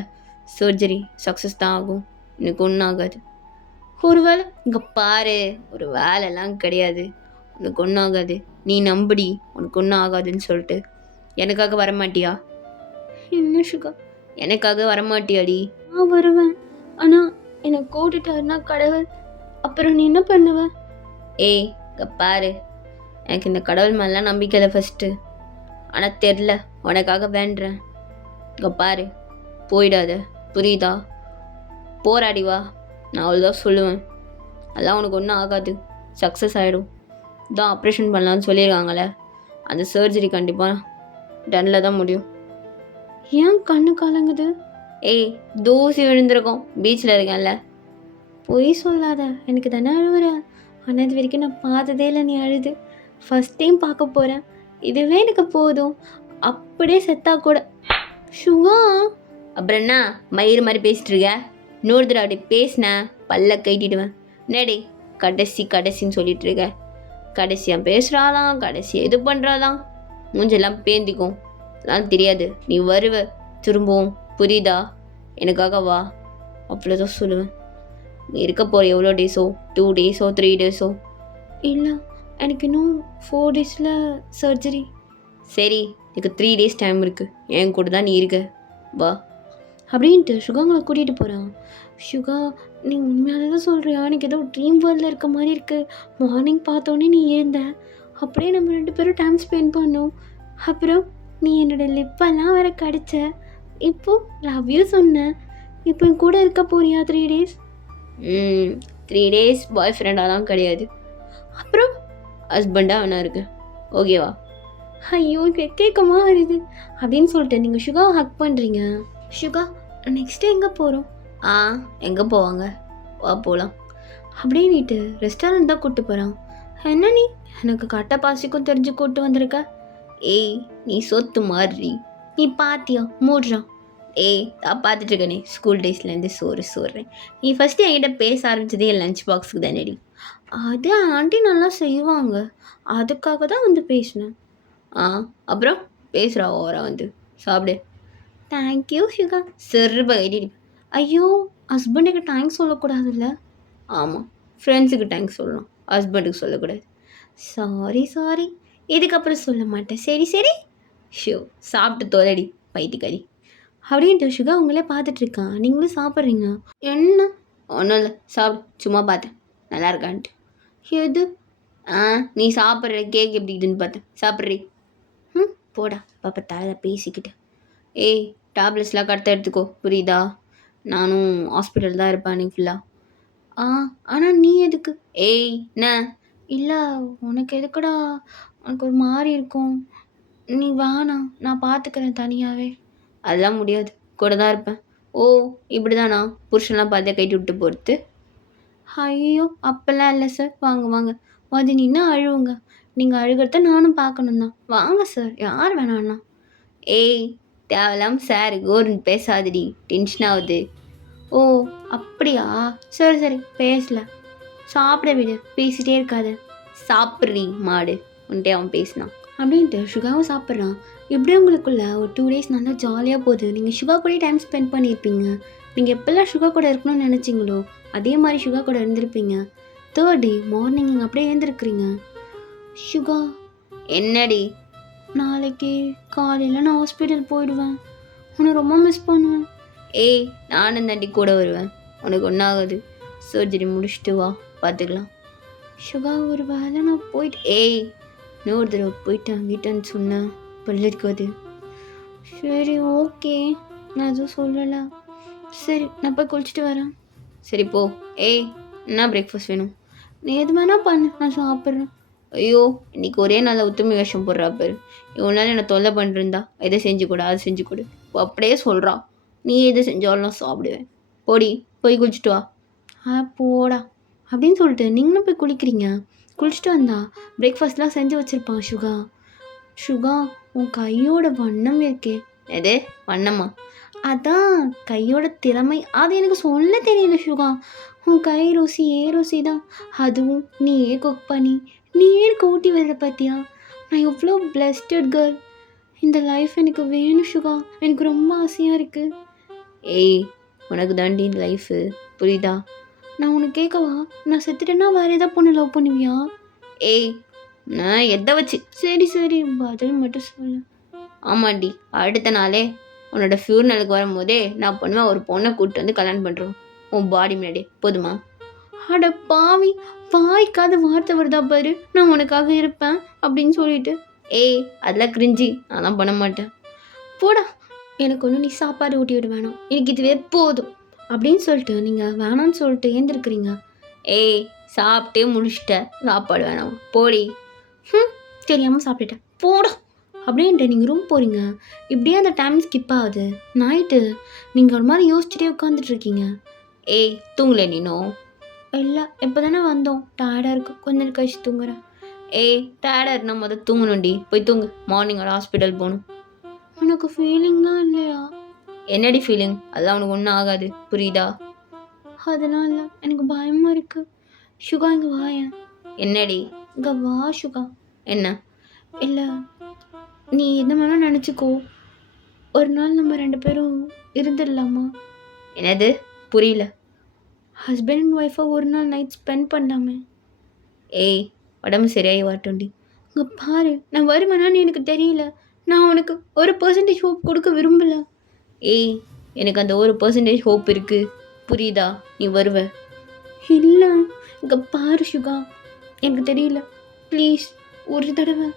சர்ஜரி சக்ஸஸ் தான் ஆகும், எனக்கு ஒன்றும் ஆகாது. ஒரு வேளை இங்கே பாரு, ஒரு வேலைலாம் கிடையாது, உனக்கு ஒன்றும் ஆகாது, நீ நம்புடி, உனக்கு ஒன்றும் ஆகாதுன்னு சொல்லிட்டு. எனக்காக வரமாட்டியா? என்ன சுகா, எனக்காக வரமாட்டியாடி? நான் வருவேன், ஆனால் என்னை கூட்டிட்டாருன்னா கடவுள், அப்புறம் நீ என்ன பண்ணுவ? ஏய், இங்கே பாரு, எனக்கு இந்த கடவுள் மேலாம் நம்பிக்கை இல்லை ஃபஸ்ட்டு, ஆனால் தெரில, உனக்காக வேண்டுறேன். இங்கே பாரு, போயிடாத, புரியுதா? போராடி வா, நான் அவ்வளோதான் சொல்லுவேன். அதெல்லாம் உனக்கு ஒன்றும் ஆகாது, சக்ஸஸ் ஆகிடும். தான் ஆப்ரேஷன் பண்ணலான்னு சொல்லியிருக்காங்களே, அந்த சர்ஜரி கண்டிப்பாக டன்னில் தான் முடியும். ஏன் கண்ணு கலங்குது? ஏய், தூசி விழுந்திருக்கோம், பீச்சில் இருக்கேன்ல. பொய் சொல்லாத, எனக்கு தானே அழுவுற. ஆனால் இது வரைக்கும் நான் பார்த்ததே இல்லை நீ அழுது. ஃபஸ்ட் டைம் பார்க்க போகிறேன், இதுவே எனக்கு போதும். அப்படியே செத்தா கூட. சுகா, அப்புறம் என்ன மயிறு மாதிரி பேசிட்டு இருக்க? நூறு தடவை அப்படி பேசினேன் பல்ல கைட்டிடுவேன். என்னடி கடைசின்னு சொல்லிட்டு இருக்க? கடைசியாக பேசுகிறாளாம், கடைசியாக இது பண்ணுறாளாம், மூஞ்செல்லாம் பேந்திக்கும். அதெல்லாம் தெரியாது, நீ வருவ திரும்பவும், புரியுதா? எனக்காக வா, அவ்வளோதான் சொல்லுவேன். நீ இருக்க போகிற எவ்வளோ டேஸோ, 2 டேஸோ 3 டேஸோ? இல்லை, எனக்கு இன்னும் 4 டேஸில் சர்ஜரி. சரி, எனக்கு 3 டேஸ் டைம் இருக்குது, என் கூட தான் நீ இருக்க, வா அப்படின்ட்டு சுகாங்களை கூட்டிகிட்டு போகிறான். சுகா, நீ உண்மையாலே தான் சொல்கிறியா? எனக்கு ஏதோ ட்ரீம் வேர்ல்டில் இருக்க மாதிரி இருக்குது. மார்னிங் பார்த்தோன்னே நீ இருந்த, அப்படியே நம்ம 2 பேரும் டைம் ஸ்பெண்ட் பண்ணோம். அப்புறம் நீ என்னோட லிப்பெல்லாம் வேற கடிச்ச. இப்போது லவ் யூ சொன்னேன். இப்போ என் கூட இருக்க போறியா 3 டேஸ்? 3 டேஸ் பாய் ஃப்ரெண்டாலாம் கிடையாது, அப்புறம் ஹஸ்பண்டாக வேணா இருக்கு, ஓகேவா? ஐயோ, கேட்கமா வருது அப்படின்னு சொல்லிட்டு நீங்கள் சுகாவை ஹக் பண்ணுறீங்க. சுகா, நெக்ஸ்ட்டு எங்கே போகிறோம்? எங்கே போவாங்க, வா போகலாம் அப்படின்னுட்டு ரெஸ்டாரண்ட் தான் கூப்பிட்டு போகிறான். என்ன நீ எனக்கு கட்ட பாசிக்கும் தெரிஞ்சு கூப்பிட்டு வந்திருக்க? ஏய், நீ சொத்து மாறுறி, நீ பாத்தியா? மூடுறான். ஏய், நான் பார்த்துட்டு இருக்கனே, ஸ்கூல் டேஸ்லேருந்து சோறுறேன். நீ ஃபஸ்ட்டு என்கிட்ட பேச ஆரம்பிச்சதே என் லஞ்ச் பாக்ஸுக்கு தானேடி. அது ஆண்டி நல்லா செய்வாங்க, அதுக்காக தான் வந்து பேசினேன். அப்புறம் பேசுகிறா ஓரா வந்து, சாப்பிடு. தேங்க்யூ சுகா. செருப ஐடி. ஐயோ, ஹஸ்பண்டுக்கு தேங்க்ஸ் சொல்லக்கூடாதுல்ல? ஆமாம், ஃப்ரெண்ட்ஸுக்கு தேங்க்ஸ் சொல்லணும், ஹஸ்பண்டுக்கு சொல்லக்கூடாது. சாரி, இதுக்கப்புறம் சொல்ல மாட்டேன். சரி ஷோ, சாப்பிட்டு தோலடி பைத்தியக்காரி அப்படின்ட்டு சுகா உங்களே பார்த்துட்ருக்கான். நீங்களும் சாப்பிட்றீங்க. என்ன? ஒன்றும் இல்லை, சாப்பிடு, சும்மா பார்த்தேன் நல்லா இருக்கான்ட்டு. எது? நீ சாப்பிட்ற கேக் எப்படி இதுன்னு பார்த்தேன், சாப்பிட்றீ? போடா பாப்பா, தலை பேசிக்கிட்டு. ஏய், டேப்லெட்ஸ்லாம் கரெக்டாக எடுத்துக்கோ, புரியுதா? நானும் ஹாஸ்பிட்டல் தான் இருப்பேன் நீ ஃபுல்லாக. ஆனால் நீ எதுக்கு? ஏய், என்ன? இல்லை, உனக்கு எதுக்குடா? உனக்கு ஒரு மாதிரி இருக்கும், நீ வேணாம், நான் பார்த்துக்கிறேன் தனியாகவே. அதெல்லாம் முடியாது, கூட தான் இருப்பேன். ஓ, இப்படி தானா புருஷன்லாம் பார்த்து கைட்டி விட்டு போகிறது? ஐயோ, அப்போல்லாம் இல்லை சார். வாங்க வந்து நின்று அழுவுங்க. நீங்கள் அழுகிறத நானும் பார்க்கணும் தான். வாங்க சார், யார் வேணாண்ணா? ஏய், தேவலாம் சார் கோர்னு பேசாதடி, டென்ஷன் ஆகுது. ஓ, அப்படியா? சரி பேசல, சாப்பிட விடு, பேசிகிட்டே இருக்காத. சாப்பிட்றீ மாடு உன்ட்டே அவன் பேசினான் அப்படின்ட்டு சுகாவும் சாப்பிட்றான். இப்படியே உங்களுக்குள்ள ஒரு 2 டேஸ் நல்லா ஜாலியாக போகுது. நீங்கள் சுகா கூட டைம் ஸ்பெண்ட் பண்ணியிருப்பீங்க. நீங்கள் எப்போல்லாம் சுகா கூட இருக்கணும்னு நினச்சிங்களோ அதே மாதிரி சுகா கூட இருந்திருப்பீங்க. 3rd டே மார்னிங் நீங்கள் அப்படியே எழுந்திருக்கிறீங்க. சுகா, என்னடி? நாளைக்கு காலையில் நான் ஹாஸ்பிட்டல் போயிடுவேன், உன்னை ரொம்ப மிஸ் பண்ணுவேன். ஏய், நானும் தாண்டி கூட வருவேன், உனக்கு ஒன்றாகாது. சர்ஜரி முடிச்சுட்டு வா, பார்த்துக்கலாம். சுகா, ஒரு வேலை நான் போயிட்டு. ஏய், இன்னொரு தடவை போயிட்டு அங்கிட்டன்னு சொன்னேன் பல்லு இருக்காது. சரி ஓகே, நான் எதுவும் சொல்லலை. சரி நான் போய் குளிச்சுட்டு வரேன். சரி போ. ஏய், என்ன பிரேக்ஃபாஸ்ட் வேணும்? நீ எது வேணா பண்ணு, நான் சாப்பிட்றேன். ஐயோ, இன்னைக்கு ஒரே நாளில் உத்தமி வேஷம் போடுறா பேர். இவ்வளோ நாள் என்னை தொல்லை பண்ணிருந்தா, எதை செஞ்சு கொடு அதை செஞ்சு கொடு. அப்படியே சொல்கிறான், நீ எது செஞ்சாலும் நான் சாப்பிடுவேன். போடி, போய் குளிச்சுட்டு வா. போடா அப்படின்னு சொல்லிட்டு நீங்களும் போய் குளிக்கிறீங்க. குளிச்சுட்டு வந்தா பிரேக்ஃபாஸ்ட்லாம் செஞ்சு வச்சுருப்பான் சுகா. சுகா, உன் கையோட வண்ணம் இருக்கே. எது வண்ணமா? அதான் கையோட திறமை. அது எனக்கு சொல்ல தெரியல சுகா. உன் கை ருசி தான். அதுவும் நீயே குக் பண்ணி நீயே எனக்கு ஊட்டி வர்ற பார்த்தியா. நான் எவ்வளோ பிளஸ்டட் கேர்ள். இந்த லைஃப் எனக்கு வேணும் சுகா. எனக்கு ரொம்ப ஆசையாக இருக்குது. ஏய், உனக்கு தாண்டி இந்த லைஃபு, புரியுதா? நான் உனக்கு கேட்கவா? நான் செத்துட்டேன்னா வேறு எதாவது பொண்ணு லவ் பண்ணுவியா? ஏய், நான் எதை வச்சு? சரி சரி, பதில் மட்டும் சொல்லு. ஆமாண்டி, அடுத்த நாளே உன்னோட ஃபியூனலுக்கு வரும்போதே நான் பண்ணுவேன், ஒரு பொண்ணை கூப்பிட்டு வந்து கல்யாணம் பண்ணுறோம் உன் பாடி முன்னாடி. போதுமா? அட பாவி, வாய்க்காத வார்த்தை வருதா பாரு. நான் உனக்காக இருப்பேன் அப்படின்னு சொல்லிட்டு. ஏய், அதெல்லாம் கிரிஞ்சி, அதெல்லாம் பண்ண மாட்டேன். போடா, எனக்கு ஒன்றும் நீ சாப்பாடு ஊட்டி விட வேணாம், எனக்கு இதுவே போதும் அப்படின்னு சொல்லிட்டு நீங்கள் வேணான்னு சொல்லிட்டு ஏந்திருக்கிறீங்க. ஏய், சாப்பிட்டே முடிச்சிட்ட, சாப்பாடு வேணாம், போடி. தெரியாமல் சாப்பிட்டுட்டேன், போடா அப்படின்ட்டு நீங்கள் ரூம் போகிறீங்க. இப்படியே அந்த டைம் ஸ்கிப் ஆகுது. நைட்டு நீங்கள் ஒரு மாதிரி யோசிச்சுட்டே உட்காந்துட்ருக்கீங்க. ஏய், தூங்கல நீனும்? இல்லை, இப்போ தானே வந்தோம், டயர்டாக இருக்குது, கொஞ்ச நேரம் கழிச்சு தூங்குறேன். ஏய், டயர்டாக இருந்தால் முதல் தூங்கணும்டி, போய் தூங்கு. மார்னிங்கோட ஹாஸ்பிட்டல் போகணும். உனக்கு ஃபீலிங்லாம் இல்லையா? என்னடி ஃபீலிங்? அதெல்லாம் உனக்கு ஒன்றும் ஆகாது, புரியுதா? அதெல்லாம் இல்லை, எனக்கு பயமாக இருக்குது. சுகா, இங்கே வாயேன். என்னடி? இங்கே வா சுகா. என்ன? இல்லை, நீ என்ன வேணால் நினச்சிக்கோ, ஒரு நாள் நம்ம 2 பேரும் இருந்துடலாமா? என்னது? புரியல. ஹஸ்பண்ட் அண்ட் ஒய்ஃபை ஒரு நாள் நைட் ஸ்பெண்ட் பண்ணலாமே. ஏய், உடம்பு சரியாகி வரட்டும்டி. இங்கே பாரு, நான் வருவேனான்னு எனக்கு தெரியல. நான் உனக்கு 1% ஹோப் கொடுக்க விரும்பலை. ஏய், எனக்கு அந்த 1% ஹோப் இருக்குது, புரியுதா? நீ வருவ. இல்லை, இங்கே பாரு சுகா, எனக்கு தெரியல, ப்ளீஸ் ஒரு தடவை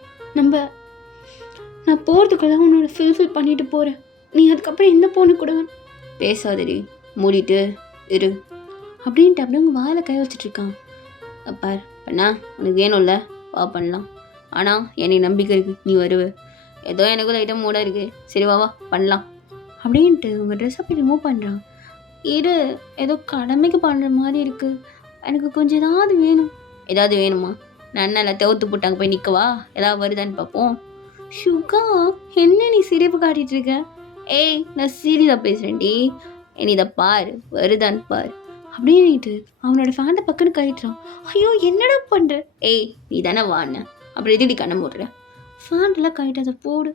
நான் போகிறதுக்குள்ள உன்னோட ஃபில்ஃபில் பண்ணிட்டு போகிறேன். நீ அதுக்கப்புறம் எந்த பொண்ணு கூட பேசாதடி, மூடிட்டு இரு அப்படின்ட்டு அப்படியே உங்கள் வாயில் கை வச்சிட்ருக்கான். பார் பண்ணா, உனக்கு வேணும்ல, வா பண்ணலாம். ஆனால் என்னை நம்பிக்கை இருக்குது, நீ வருவ. ஏதோ எனக்கும் லைட்டாக மூடாக இருக்குது, சரி வா பண்ணலாம் அப்படின்ட்டு உங்கள் ட்ரெஸ்ஸை போய் ரிமூவ் பண்ணுறான். இரு, ஏதோ கடமைக்கு பண்ணுற மாதிரி இருக்குது, எனக்கு கொஞ்சம் ஏதாவது வேணும். ஏதாவது வேணுமா? நான் என்ன தவிர்த்து போட்டாங்க போய் நிற்கவா? ஏதாவது வருதான்னு பார்ப்போம். சுகா, என்ன நீ சிரிப்பு காட்டிகிட்டு இருக்க? ஏய், நான் சீரியஸாக பேசுகிறேன்டி, நீ இதை பாரு, வருதான்னு பாரு அப்படின்ட்டு அவனோட ஃபேண்டை பக்கன்னு கழிட்டுறான். ஐயோ, என்னடா பண்ணுற? ஏய், நீ தானே வாண்ண, அப்புறம் எதுடி கண்ணை மூடுற? ஃபேண்டெல்லாம் கழிட்டு அதை போடு.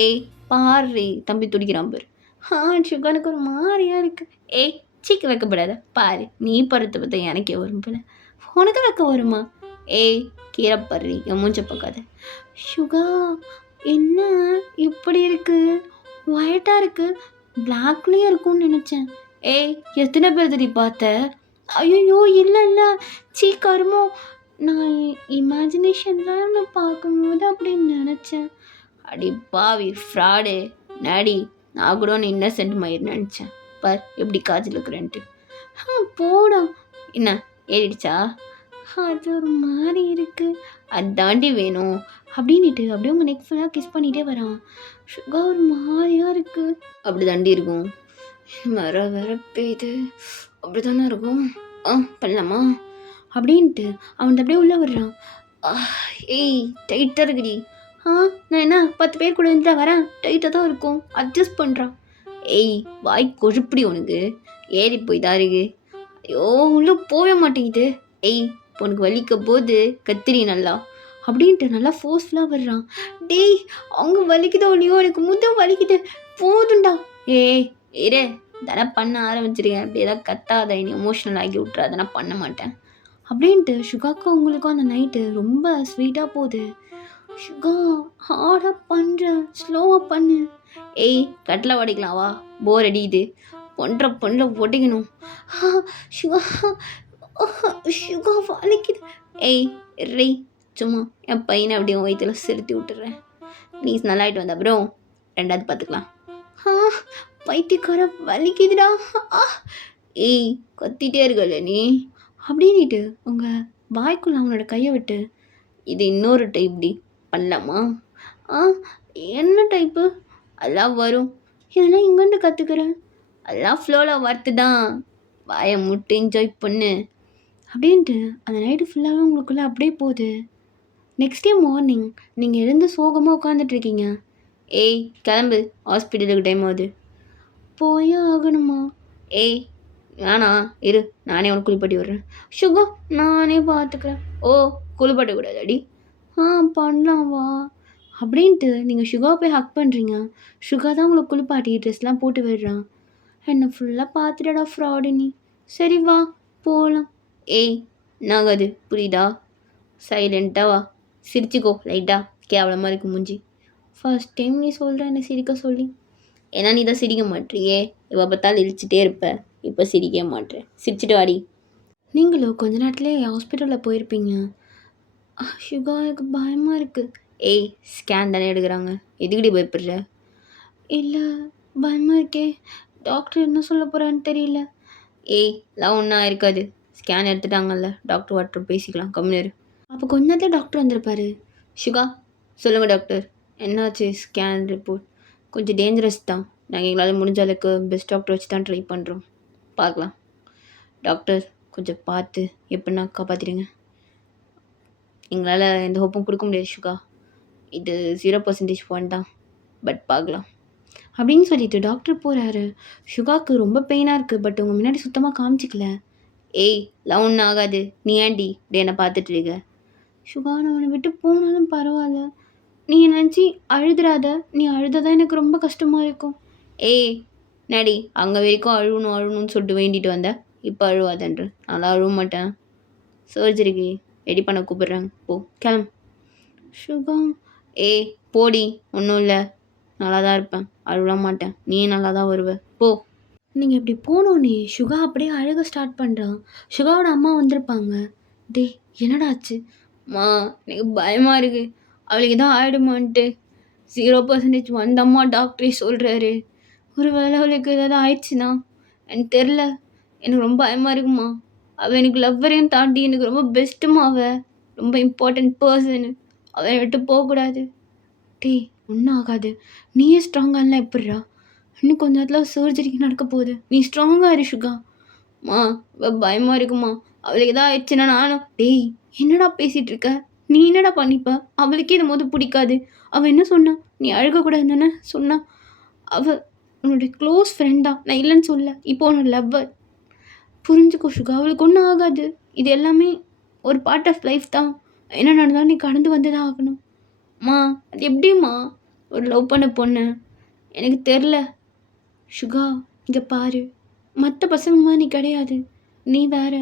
ஏய் பாரு, தம்பி துடிக்கிறான் பாரு. சுகா, எனக்கு ஒரு மாதிரியா இருக்கு. ஏய், சீக்கிரம் வைக்கப்படாத, பாரு, நீ படுத்த பார்த்தா எனக்கே வரும் போல, உனக்கு வைக்க வருமா? ஏய், கீரை பர்றி, என் மூஞ்ச பார்க்காத. சுகா, என்ன இப்படி இருக்கு? ஒயிட்டாக இருக்கு, பிளாக்லேயும் இருக்கும்னு நினச்சேன். ஏய், எத்தனை பேர் தடி பார்த்த? ஐயோ இல்லை, கருமோ, நான் இமேஜினேஷன்லாம் நான் பார்க்கும்போது அப்படின்னு நினச்சேன். அடி பாவி ஃப்ராடு நாடி, நான் கூட ஒன்று இன்னசென்ட் மயிர் நினச்சேன். பார் எப்படி காஜில் இருக்கிறேன்ட்டு. போடா. என்ன ஏறிடுச்சா? அது ஒரு மாதிரி இருக்குது, அதாண்டி வேணும் அப்படின்ட்டு அப்படியே உங்கள் நெக் ஃபுல்லாக கிஸ் பண்ணிகிட்டே வரான். சுகா, ஒரு மாதிரியாக இருக்குது. அப்படி தாண்டி இருக்கும், வர பெய்யுது, அப்படி தானே இருக்கும். பண்ணலாமா அப்படின்ட்டு அவன் அப்படியே உள்ளே வர்றான். ஏய், டைட்டாக இருக்குடி. நான் என்ன 10 பேர் கூட இருந்துட்டு வரேன், டைட்டாக தான் இருக்கும், அட்ஜஸ்ட் பண்ணுறான். ஏய், வாய் கொழுப்படி, உனக்கு ஏறி போய் தான் இருக்கு. ஐயோ, உள்ளே போக மாட்டேங்குது. ஏய், உனக்கு வலிக்க போது கத்திரி நல்லா அப்படின்ட்டு நல்லா ஃபோர்ஸ்ஃபுல்லாக வர்றான். டேய், அவங்க வலிக்குதோ இல்லையோ, எனக்கு முதல் வலிக்குது, போதுண்டா. ஏய் இரு, இதெல்லாம் பண்ண ஆரம்பிச்சிருக்கேன், அப்படி ஏதாவது கத்தாத, இனி எமோஷ்னல் ஆகி விட்ரு, அதெல்லாம் பண்ண மாட்டேன் அப்படின்ட்டு சுகாக்கும் அவங்களுக்கும் அந்த நைட்டு ரொம்ப ஸ்வீட்டாக போகுது. சுகா, ஹார்டாக பண்ணுற, ஸ்லோவாக பண்ணு. ஏய், கட்டில் உடைக்கலாம் வா, போர் அடிக்குது, பொண்ணை ஒட்டிக்கணும். சுகா, சுகா வலிக்குது. ஏய் ரே, சும்மா என் பையனை அப்படியே உன் வயிற்றுல செலுத்தி விட்டுறேன். நீ நல்லாயிட்டு வந்த அப்புறம் 2வது பார்த்துக்கலாம். ஆ பைத்தியக்கார வலிக்குதுடா. ஆ ஏய் கத்திட்டே இருக்கல நீ அப்படின்னுட்டு உங்கள் வாய்க்குள்ள அவனோட கையை விட்டு, இது இன்னொரு டைப் டி பண்ணலாமா? ஆ என்ன டைப்பு? அதெல்லாம் வரும். இதெல்லாம் இங்கேருந்து கற்றுக்குறேன். அதெல்லாம் ஃப்ளோவில் வரத்து தான். வாயை முட்டு என்ஜாய் பண்ணு அப்படின்ட்டு அந்த நைட்டு ஃபுல்லாகவே உங்களுக்குள்ளே அப்படியே போகுது. நெக்ஸ்ட் டே மார்னிங் நீங்கள் எழுந்து சோகமாக உட்காந்துட்ருக்கீங்க. ஏய் கிளம்பு, ஹாஸ்பிட்டலுக்கு டைம் ஆகுது. போயே ஆகணுமா? ஏய் வேணாம் இரு, நானே உனக்கு குளிப்பாட்டி விட்றேன். சுகா நானே பார்த்துக்கிறேன். ஓ குளிப்பாட்ட கூடாதாடி? ஆ பண்ணலாம் வா அப்படின்ட்டு நீங்கள் சுகா போய் ஹக் பண்ணுறீங்க. சுகா தான் உங்களை குளிப்பாட்டி ட்ரெஸ்லாம் போட்டு விடுறான். என்னை ஃபுல்லாக பார்த்துட்டடா ஃப்ராடு நீ. சரி வா போகலாம். ஏய் நாகாது புரியுதா? சைலண்ட்டாக வா, சிரிச்சுக்கோ லைட்டாக, கேவலமாக இருக்கு மூஞ்சி. ஃபர்ஸ்ட் டைம் நீ சொல்கிற என்னை சிரிக்க சொல்லி. ஏன்னா நீ தான் சிரிக்க மாட்டியே, இப்போ பார்த்தாலும் இழிச்சிட்டே இருப்ப. இப்போ சிரிக்கவே மாட்டேன், சிரிச்சிட்டு வாடி. நீங்களும் கொஞ்ச நேரத்துலேயே ஹாஸ்பிட்டலில் போயிருப்பீங்க. சுகா எனக்கு பயமாக இருக்குது. ஏய் ஸ்கேன் தானே எடுக்கிறாங்க, எதுக்கடி பயப்படுற? இல்லை பயமாக இருக்கே, டாக்டர் என்ன சொல்ல போகிறான்னு தெரியல. ஏய் எல்லாம் ஒன்றா இருக்காது, ஸ்கேன் எடுத்துட்டாங்கல்ல, டாக்டர் வாட்டர் பேசிக்கலாம், கம்மியாரு. அப்போ கொஞ்ச நேரத்தில் டாக்டர் வந்திருப்பாரு. சுகா சொல்லுங்கள் டாக்டர், என்னாச்சு? ஸ்கேன் ரிப்போர்ட் கொஞ்சம் டேஞ்சரஸ் தான். நாங்கள் எங்களால் முடிஞ்ச அளவுக்கு பெஸ்ட் டாக்டர் வச்சு தான் ட்ரை பண்ணுறோம், பார்க்கலாம். டாக்டர் கொஞ்சம் பார்த்து எப்படின்னா காப்பாற்றிடுங்க. எங்களால் எந்த ஹோப்பும் கொடுக்க முடியாது சுகா, இது 0% பாயிண்ட் தான், பட் பார்க்கலாம் அப்படின்னு சொல்லிட்டு டாக்டர் போகிறாரு. சுகாவுக்கு ரொம்ப பெயினாக இருக்குது, பட் உங்கள் முன்னாடி சுத்தமாக காமிச்சிக்கல. ஏய் லவ் ஒன்றும் ஆகாது, நீ ஏன்டி இப்படி என்னை பார்த்துட்டு இருக்க? சுகா நான் உன்னை விட்டு போனாலும் பரவாயில்ல, நீ நினச்சி அழுதுறாத, நீ அழுததான் எனக்கு ரொம்ப கஷ்டமாக இருக்கும். ஏய் நடி அங்கே வரைக்கும் அழுவணும்னு சொல்லிட்டு வேண்டிட்டு வந்தேன், இப்போ அழுவாதன்ற. நல்லா அழுவ மாட்டேன், சர்ஜரிக்கு ரெடி பண்ண கூப்பிட்றாங்க, போ கிளம்பு. சுகா ஏய் போடி, ஒன்றும் இல்லை, நல்லா தான் இருப்பேன், அழுவலாம் மாட்டேன், நீ நல்லா தான் வருவ, போ. நீங்கள் இப்படி போனோன்னே சுகா அப்படியே அழுக ஸ்டார்ட் பண்ணுறான். சுகாவோட அம்மா வந்திருப்பாங்க. டே என்னடா ஆச்சு? மா எனக்கு பயமாக இருக்குது, அவளுக்கு தான் ஆகிடுமான்ட்டு 0% வந்தம்மா டாக்டரே சொல்கிறாரு. ஒரு வேளை அவளுக்கு ஏதாவது ஆயிடுச்சுன்னா எனக்கு தெரில, எனக்கு ரொம்ப பயமாக இருக்குமா. அவள் எனக்கு லவ்வரையும் தாண்டி எனக்கு ரொம்ப பெஸ்ட்டுமா, அவள் ரொம்ப இம்பார்ட்டண்ட் பர்சனு, அவளை விட்டு போகக்கூடாது. டே ஒன்றும் ஆகாது, நீயே ஸ்ட்ராங்காகலாம் எப்படிரா? இன்னும் கொஞ்ச நேரத்தில் சர்ஜரிக்கு நடக்க போகுது, நீ ஸ்ட்ராங்காக இரு சுகா. மா பயமாக இருக்குமா, அவளுக்கு எதாவது ஆயிடுச்சுன்னா நானும். டேய் என்னடா பேசிகிட்டு இருக்க, நீ என்னடா பண்ணிப்ப? அவளுக்கே இது போது பிடிக்காது. அவள் என்ன சொன்னா? நீ அழுகக்கூடாதுன்னு தானே சொன்னா? அவள் உன்னுடைய க்ளோஸ் ஃப்ரெண்ட் தான், நான் இல்லைன்னு சொல்ல. இப்போ உன்னோட லவ்வர், புரிஞ்சுக்கோ சுகா, அவளுக்கு ஒன்றும் ஆகாது. இது எல்லாமே ஒரு பார்ட் ஆஃப் லைஃப் தான், என்ன நடந்தாலும் நீ கடந்து வந்து தான் ஆகணும். மா அது எப்படிம்மா ஒரு லவ் பண்ண பொண்ணு? எனக்கு தெரில சுகா, இங்கே பாரு, மற்ற பசங்க மாதிரி நீ கிடையாது, நீ வேற.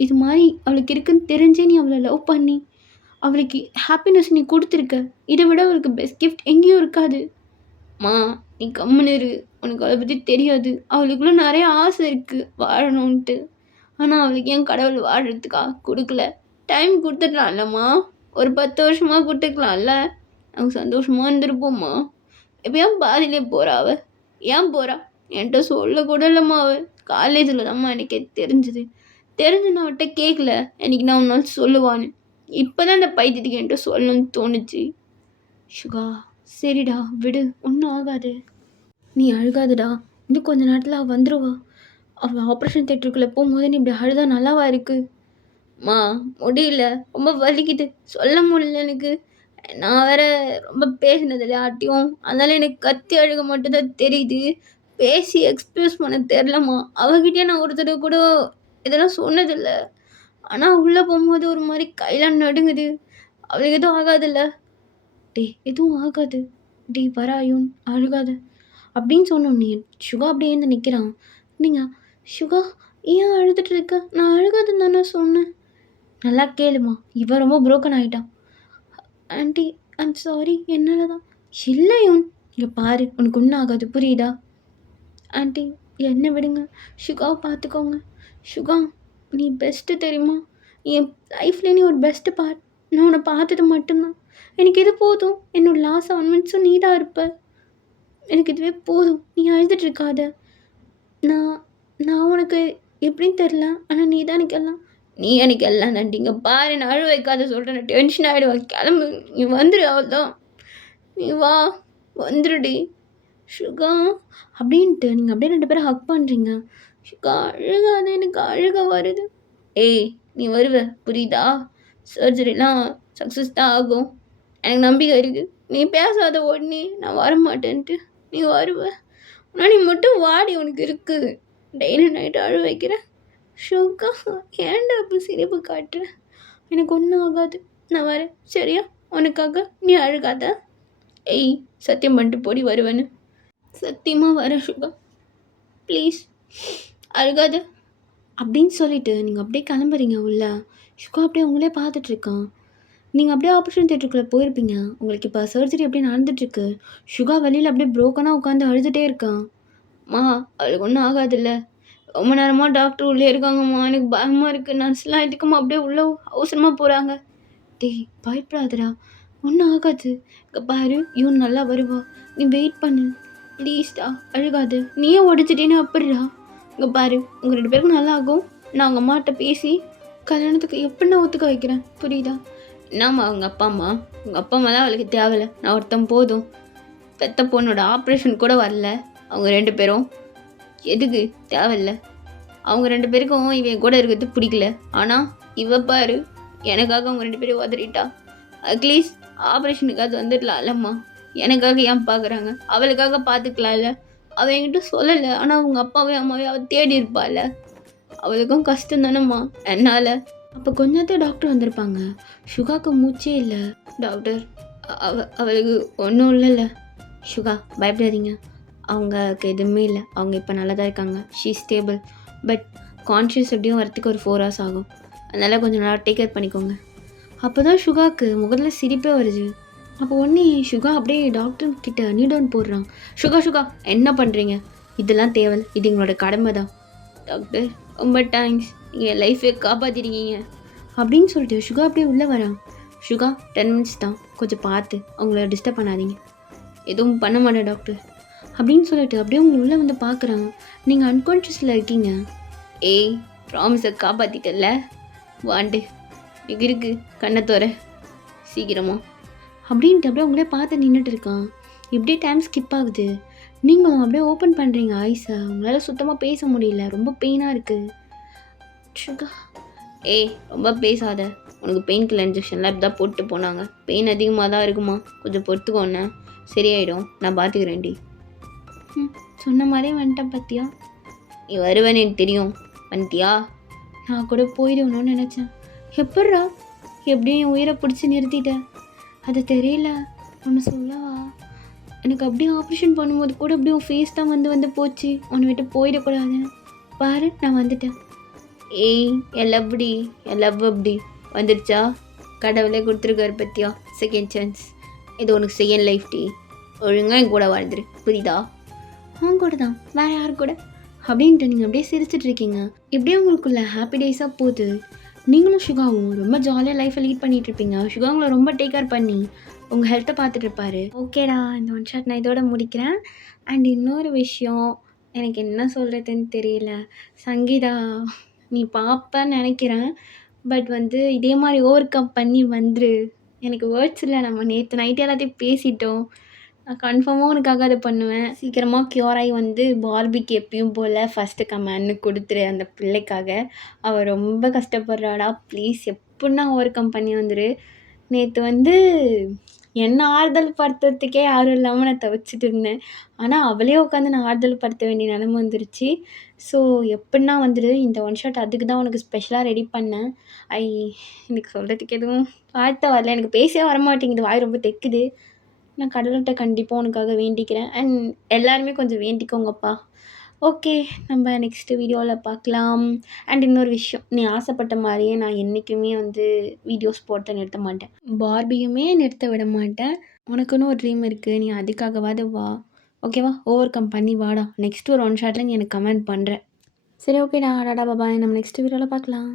இது மாதிரி அவளுக்கு இருக்குன்னு தெரிஞ்சே நீ அவளை லவ் பண்ணி அவளுக்கு ஹாப்பினஸ் நீ கொடுத்துருக்க. இதை விட அவளுக்கு பெஸ்ட் கிஃப்ட் எங்கேயும் இருக்காது. மா நீ கம்முன்னு இரு, உனக்கு அவளை பற்றி தெரியாது. அவளுக்குள்ள நிறைய ஆசை இருக்குது வாழணுன்ட்டு, ஆனால் அவளுக்கு ஏன் கடவுள் வாழறதுக்காக கொடுக்கல. டைம் கொடுத்துக்கலாம்லம்மா, ஒரு 10 வருஷமாக கொடுத்துக்கலாம்ல, நாங்கள் சந்தோஷமாக இருந்திருப்போம்மா. இப்போ ஏன் பாதியிலே போகிறா அவள்? ஏன் போகிறா? என்கிட்ட சொல்ல கூட இல்லைம்மா. அவள் காலேஜில் தான்மா எனக்கே தெரிஞ்சுது. தெரிஞ்சு நான் அவட்ட கேட்கல, எனக்கு நான் ஒரு நாள் சொல்லுவான்னு. இப்போ தான் அந்த பைத்தியத்துக்கு என்கிட்ட சொல்லணும்னு தோணுச்சு. சுகா சரிடா விடு, ஒன்றும் ஆகாது, நீ அழுகாதடா, இன்னும் கொஞ்ச நேரத்தில் அவள் வந்துடுவா. அவள் ஆப்ரேஷன் தேட்டருக்குள்ளே போகும்போது நீ இப்படி அழுதா நல்லாவா இருக்கு? மா முடியல, ரொம்ப வலிக்குது, சொல்ல முடியல எனக்கு. நான் வேற ரொம்ப பேசினது யார்ட்டையும், அதனால எனக்கு கத்தி அழுக மட்டும்தான் தெரியுது, பேசி எக்ஸ்பிரஸ் பண்ண தெரிலம்மா. அவகிட்டே நான் ஒரு தடவை கூட இதெல்லாம் சொன்னதில்லை, ஆனால் உள்ளே போகும்போது ஒரு மாதிரி கையெல்லாம் நடுங்குது. அவளுக்கு எதுவும் ஆகாதுல்ல? டே எதுவும் ஆகாது, டே வராயும் அழுகாது அப்படின்னு சொன்னோன்னே சுகா அப்படியே எழுந்து நிற்கிறான். நீங்கள் சுகா ஏன் அழுதுட்டு இருக்க? நான் அழுகாதுன்னு தானே சொன்னேன். நல்லா கேளுமா, இவன் ரொம்ப புரோக்கன் ஆகிட்டான். ஆண்டி ஐம் சாரி, என்னால் தான். இல்லையும் இங்கே பாரு, உனக்கு ஒன்றும் ஆகாது புரியுதா? ஆண்டி என்னை விடுங்க, சுகாவை பார்த்துக்கோங்க. சுகா நீ பெஸ்ட்டு தெரியுமா, என் லைஃப்லேயே நீ ஒரு பெஸ்ட்டு பார்ட். நான் உன்னை பார்த்தது மட்டும்தான். எனக்கு இது போதும். என்னோட லாஸ்ட் 7 மினிட்ஸும் நீ தான் இருப்ப. எனக்கு இதுவே போதும். நீ அழுதுட்டு இருக்காத. நான் நான் உனக்கு எப்படின்னு தெரில. ஆனால் நீ தான் எனக்கு எல்லாம். நீ எனக்கு எல்லாம் தாண்டி. இங்கே பாரு, நான் அழ வைக்காத சொல்கிறேன். நான் டென்ஷன் ஆகிடுவேன். கிளம்பு, நீ வந்துடு, அவ்வளோதான். நீ வா, வந்துடுடி சுகா அப்படின்ட்டு நீங்கள் அப்படியே 2 பேரும் ஹக் பண்ணுறீங்க. சுகா அழுகாத, எனக்கு அழுக வருது. ஏய், நீ வருவ, புரியுதா? சர்ஜரிலாம் சக்ஸஸ் தான் ஆகும். எனக்கு நம்பிக்கை இருக்குது. நீ பேசாத உடனே நான் வரமாட்டேன்ட்டு. நீ வருவ. ஆனால் நீ மட்டும் வாடி, உனக்கு இருக்குது. டெய்லி நைட்டு அழ வைக்கிறேன். சுகா, ஏன்டா அப்போ சிரிப்பு காட்டுற? எனக்கு ஒன்றும் ஆகாது. நான் வரேன், சரியா? உனக்காக நீ அழுகாத. ஏய், சத்தியம் பண்ணிட்டு போடி வருவேன்னு. சத்தியமாக வரேன் சுகா, ப்ளீஸ் அழுகாத அப்படின்னு சொல்லிட்டு நீங்கள் அப்படியே கிளம்புறீங்க உள்ள. சுகா அப்படியே உங்களே பார்த்துட்ருக்கான். நீங்கள் அப்படியே ஆப்ரேஷன் தியேட்டருக்குள்ளே போயிருப்பீங்க. உங்களுக்கு இப்போ சர்ஜரி அப்படியே நடந்துட்டுருக்கு. சுகா வெளியில் அப்படியே ப்ரோக்கனாக உட்காந்து அழுதுகிட்டே இருக்கான். மா, அவளுக்கு ஒன்றும் ஆகாதுல்ல? ரொம்ப நேரமாக டாக்டர் உள்ளே இருக்காங்கம்மா, எனக்கு பயமாக இருக்குது. நர்ஸ்லாம் இதுக்குமா அப்படியே உள்ளே அவசரமாக போகிறாங்க. டேய், பயப்படாதடா, ஒன்றும் ஆகாது. இங்கே பாரு, இவன் நல்லா வருவா, நீ வெயிட் பண்ணு ப்ளீஸ்டா, அழுகாது. நீயே உடச்சிட்டேன்னு அப்படிடா. இங்கே பாரு, உங்கள் 2 பேருக்கும் நல்லா ஆகும். நான் உங்கள் அம்மாட்ட பேசி கல்யாணத்துக்கு எப்படி நான் ஒத்துக்க வைக்கிறேன், புரியுதா? என்னம்மா உங்கள் அப்பா அம்மா? உங்கள் அப்பா அம்மாலாம் அவளுக்கு தேவையில்ல. நான் ஒருத்தன் போதும். பெத்த பொண்ணோட ஆப்ரேஷன் கூட வரல அவங்க 2 பேரும். எதுக்கு தேவையில்ல? அவங்க 2 பேருக்கும் இவன் கூட இருக்கிறது பிடிக்கல. ஆனால் இவ பாரு, எனக்காக அவங்க 2 பேரும் உதறிட்டா. அட்லீஸ்ட் ஆப்ரேஷனுக்காவது வந்துடலாம்லம்மா. எனக்காக ஏன் பார்க்குறாங்க? அவளுக்காக பார்த்துக்கலாம்ல. அவள் என்கிட்ட சொல்லலை. ஆனால் அவங்க அப்பாவையும் அம்மாவையும் அவள் தேடி இருப்பாள். அவளுக்கும் கஷ்டம் தானம்மா என்னால். அப்போ கொஞ்சத்தை டாக்டர் வந்திருப்பாங்க. சுகாவுக்கு மூச்சே இல்லை. டாக்டர், அவளுக்கு ஒன்றும் இல்லைல்ல? சுகா, பயப்படாதீங்க. அவங்களுக்கு எதுவுமே இல்லை. அவங்க இப்போ நல்லா தான் இருக்காங்க. She stable. பட் கான்ஷியஸ் எப்படியும் வரத்துக்கு ஒரு 4 hours ஆகும். அதனால் கொஞ்சம் நல்லா டேக் கேர் பண்ணிக்கோங்க. அப்போ தான் சுகாவுக்கு முகத்தில் சிரிப்பே வருது. அப்போ ஒன்றே சுகா அப்படியே டாக்டர்கிட்ட நீ டவுன் போடுறான். சுகா சுகா என்ன பண்ணுறீங்க? இதெல்லாம் தேவையில்ல, இது எங்களோட கடமை தான். டாக்டர், ரொம்ப தேங்க்ஸ், நீங்கள் லைஃபை காப்பாற்றிருக்கீங்க அப்படின்னு சொல்லிட்டு சுகா அப்படியே உள்ளே வரான். சுகா, 10 minutes தான், கொஞ்சம் பார்த்து அவங்கள டிஸ்டர்ப் பண்ணாதீங்க. எதுவும் பண்ண மாட்டேன் டாக்டர் அப்படின்னு சொல்லிட்டு அப்படியே உங்களை உள்ளே வந்து பார்க்குறாங்க. நீங்கள் அன்கான்ஷியஸில் இருக்கீங்க. ஏய், ப்ராமிஸை காப்பாற்றிட்டல, வாண்டு இங்கே இருக்கு, கண்ணத்தோர சீக்கிரமா அப்படின்ட்டு அப்படியே உங்களே பார்த்து நின்றுட்டு இருக்கான். இப்படியே டைம் ஸ்கிப் ஆகுது. நீங்களும் அப்படியே ஓப்பன் பண்ணுறீங்க ஐஸை. உங்களால் சுத்தமாக பேச முடியல, ரொம்ப பெயினாக இருக்குது. சுகா, ஏய் ரொம்ப பேசாத. உனக்கு பெயின் கில்லர் இன்ஜெக்ஷன்லாம் இப்படி தான் போட்டு போனாங்க. பெயின் அதிகமாக தான் இருக்குமா, கொஞ்சம் பொறுத்துக்கோண்ணே, சரியாயிடும், நான் பார்த்துக்கிறேன்டி. சொன்ன மாதிரியே வந்துட்டேன் பார்த்தியா? நீ வருவேன்னு எனக்கு தெரியும். வந்துட்டியா? நான் கூட போயிடுவேணும்னு நினச்சேன். எப்பட்றா? எப்படியும் என் உயிரை பிடிச்சி நிறுத்திட்டேன். அது தெரியல. ஒன்று சொல்லவா? எனக்கு அப்படியே ஆப்ரேஷன் பண்ணும்போது கூட அப்படியே உன் ஃபேஸ் தான் வந்து போச்சு. உன்னை விட்டு போயிடக்கூடாதுன்னு. பாரு, நான் வந்துட்டேன். ஏய், என் லவ் அப்படி வந்துடுச்சா? கடவுளே கொடுத்துருக்காரு பற்றியா செகண்ட் சான்ஸ். இது உனக்கு செகண்ட் லைஃப் டி. ஒழுங்காக என் கூட வாழ்ந்துரு, புரியுதா? அவங்க கூட தான், வேறு யார் கூட அப்படின்ட்டு நீங்கள் அப்படியே சிரிச்சிட்டு இருக்கீங்க. இப்படியே உங்களுக்குள்ள ஹாப்பி டேஸாக போகுது. நீங்களும் சுகாவும் ரொம்ப ஜாலியாக லைஃப்பை லீட் பண்ணிகிட்டு இருப்பீங்க. சுகா உங்களை ரொம்ப டேக் கேர் பண்ணி உங்கள் ஹெல்த்தை பார்த்துட்டு இருப்பாரு. ஓகேடா, இந்த ஒன் ஷாட் நான் இதோட முடிக்கிறேன். அண்ட் இன்னொரு விஷயம், எனக்கு என்ன சொல்கிறதுன்னு தெரியல. சங்கீதா, நீ பார்ப்பேன்னு நினைக்கிறேன். பட் இதே மாதிரி ஓவர் கம் பண்ணி வந்துரு. எனக்கு வேர்ட்ஸ் இல்லை. நம்ம நேற்று நைட்டு எல்லாத்தையும் பேசிட்டோம். நான் கன்ஃபார்மாக உனக்காக அதை பண்ணுவேன். சீக்கிரமாக க்யூர் ஆகி பார்பிக்கு எப்பயும் போல் ஃபஸ்ட்டு கமெண்ட்னு கொடுத்துரு அந்த பிள்ளைக்காக. அவள் ரொம்ப கஷ்டப்படுறாடா, ப்ளீஸ் எப்படின்னா ஓவர் கம் பண்ணி வந்துரு. நேற்று என்ன ஆறுதல் படுத்துறதுக்கே யாரும் இல்லாமல் நான் தவிச்சிட்டு இருந்தேன். ஆனால் அவளே உட்காந்து நான் ஆறுதல் படுத்த வேண்டிய நிலமை வந்துருச்சு. ஸோ எப்படின்னா இந்த ஒன் ஷாட் அதுக்கு தான் உனக்கு ஸ்பெஷலாக ரெடி பண்ணேன். எனக்கு சொல்கிறதுக்கு எதுவும் வார்த்தை வரல. எனக்கு பேசவே வரமாட்டேங்குது, வாய் ரொம்ப தைக்குது. நான் கடவுள்கிட்ட கண்டிப்பாக உனக்காக வேண்டிக்கிறேன். அண்ட் எல்லாருமே கொஞ்சம் வேண்டிக்கோங்கப்பா. ஓகே, நம்ம நெக்ஸ்ட்டு வீடியோவில் பார்க்கலாம். அண்ட் இன்னொரு விஷயம், நீ ஆசைப்பட்ட மாதிரியே நான் என்றைக்குமே வீடியோஸ் போட்டு நிறுத்த மாட்டேன். பார்பியுமே நிறுத்த விட மாட்டேன். உனக்குன்னு ஒரு ட்ரீம் இருக்குது, நீ அதுக்காகவாது வா. ஓகேவா? ஓவர் கம் பண்ணி வாடா. நெக்ஸ்ட்டு ஒரு ஒன் ஷாட்டில் நீ எனக்கு கமெண்ட் பண்ணுற. சரி, ஓகேடா, டாடா பாபாய். நம்ம நெக்ஸ்ட் வீடியோவில் பார்க்கலாம்.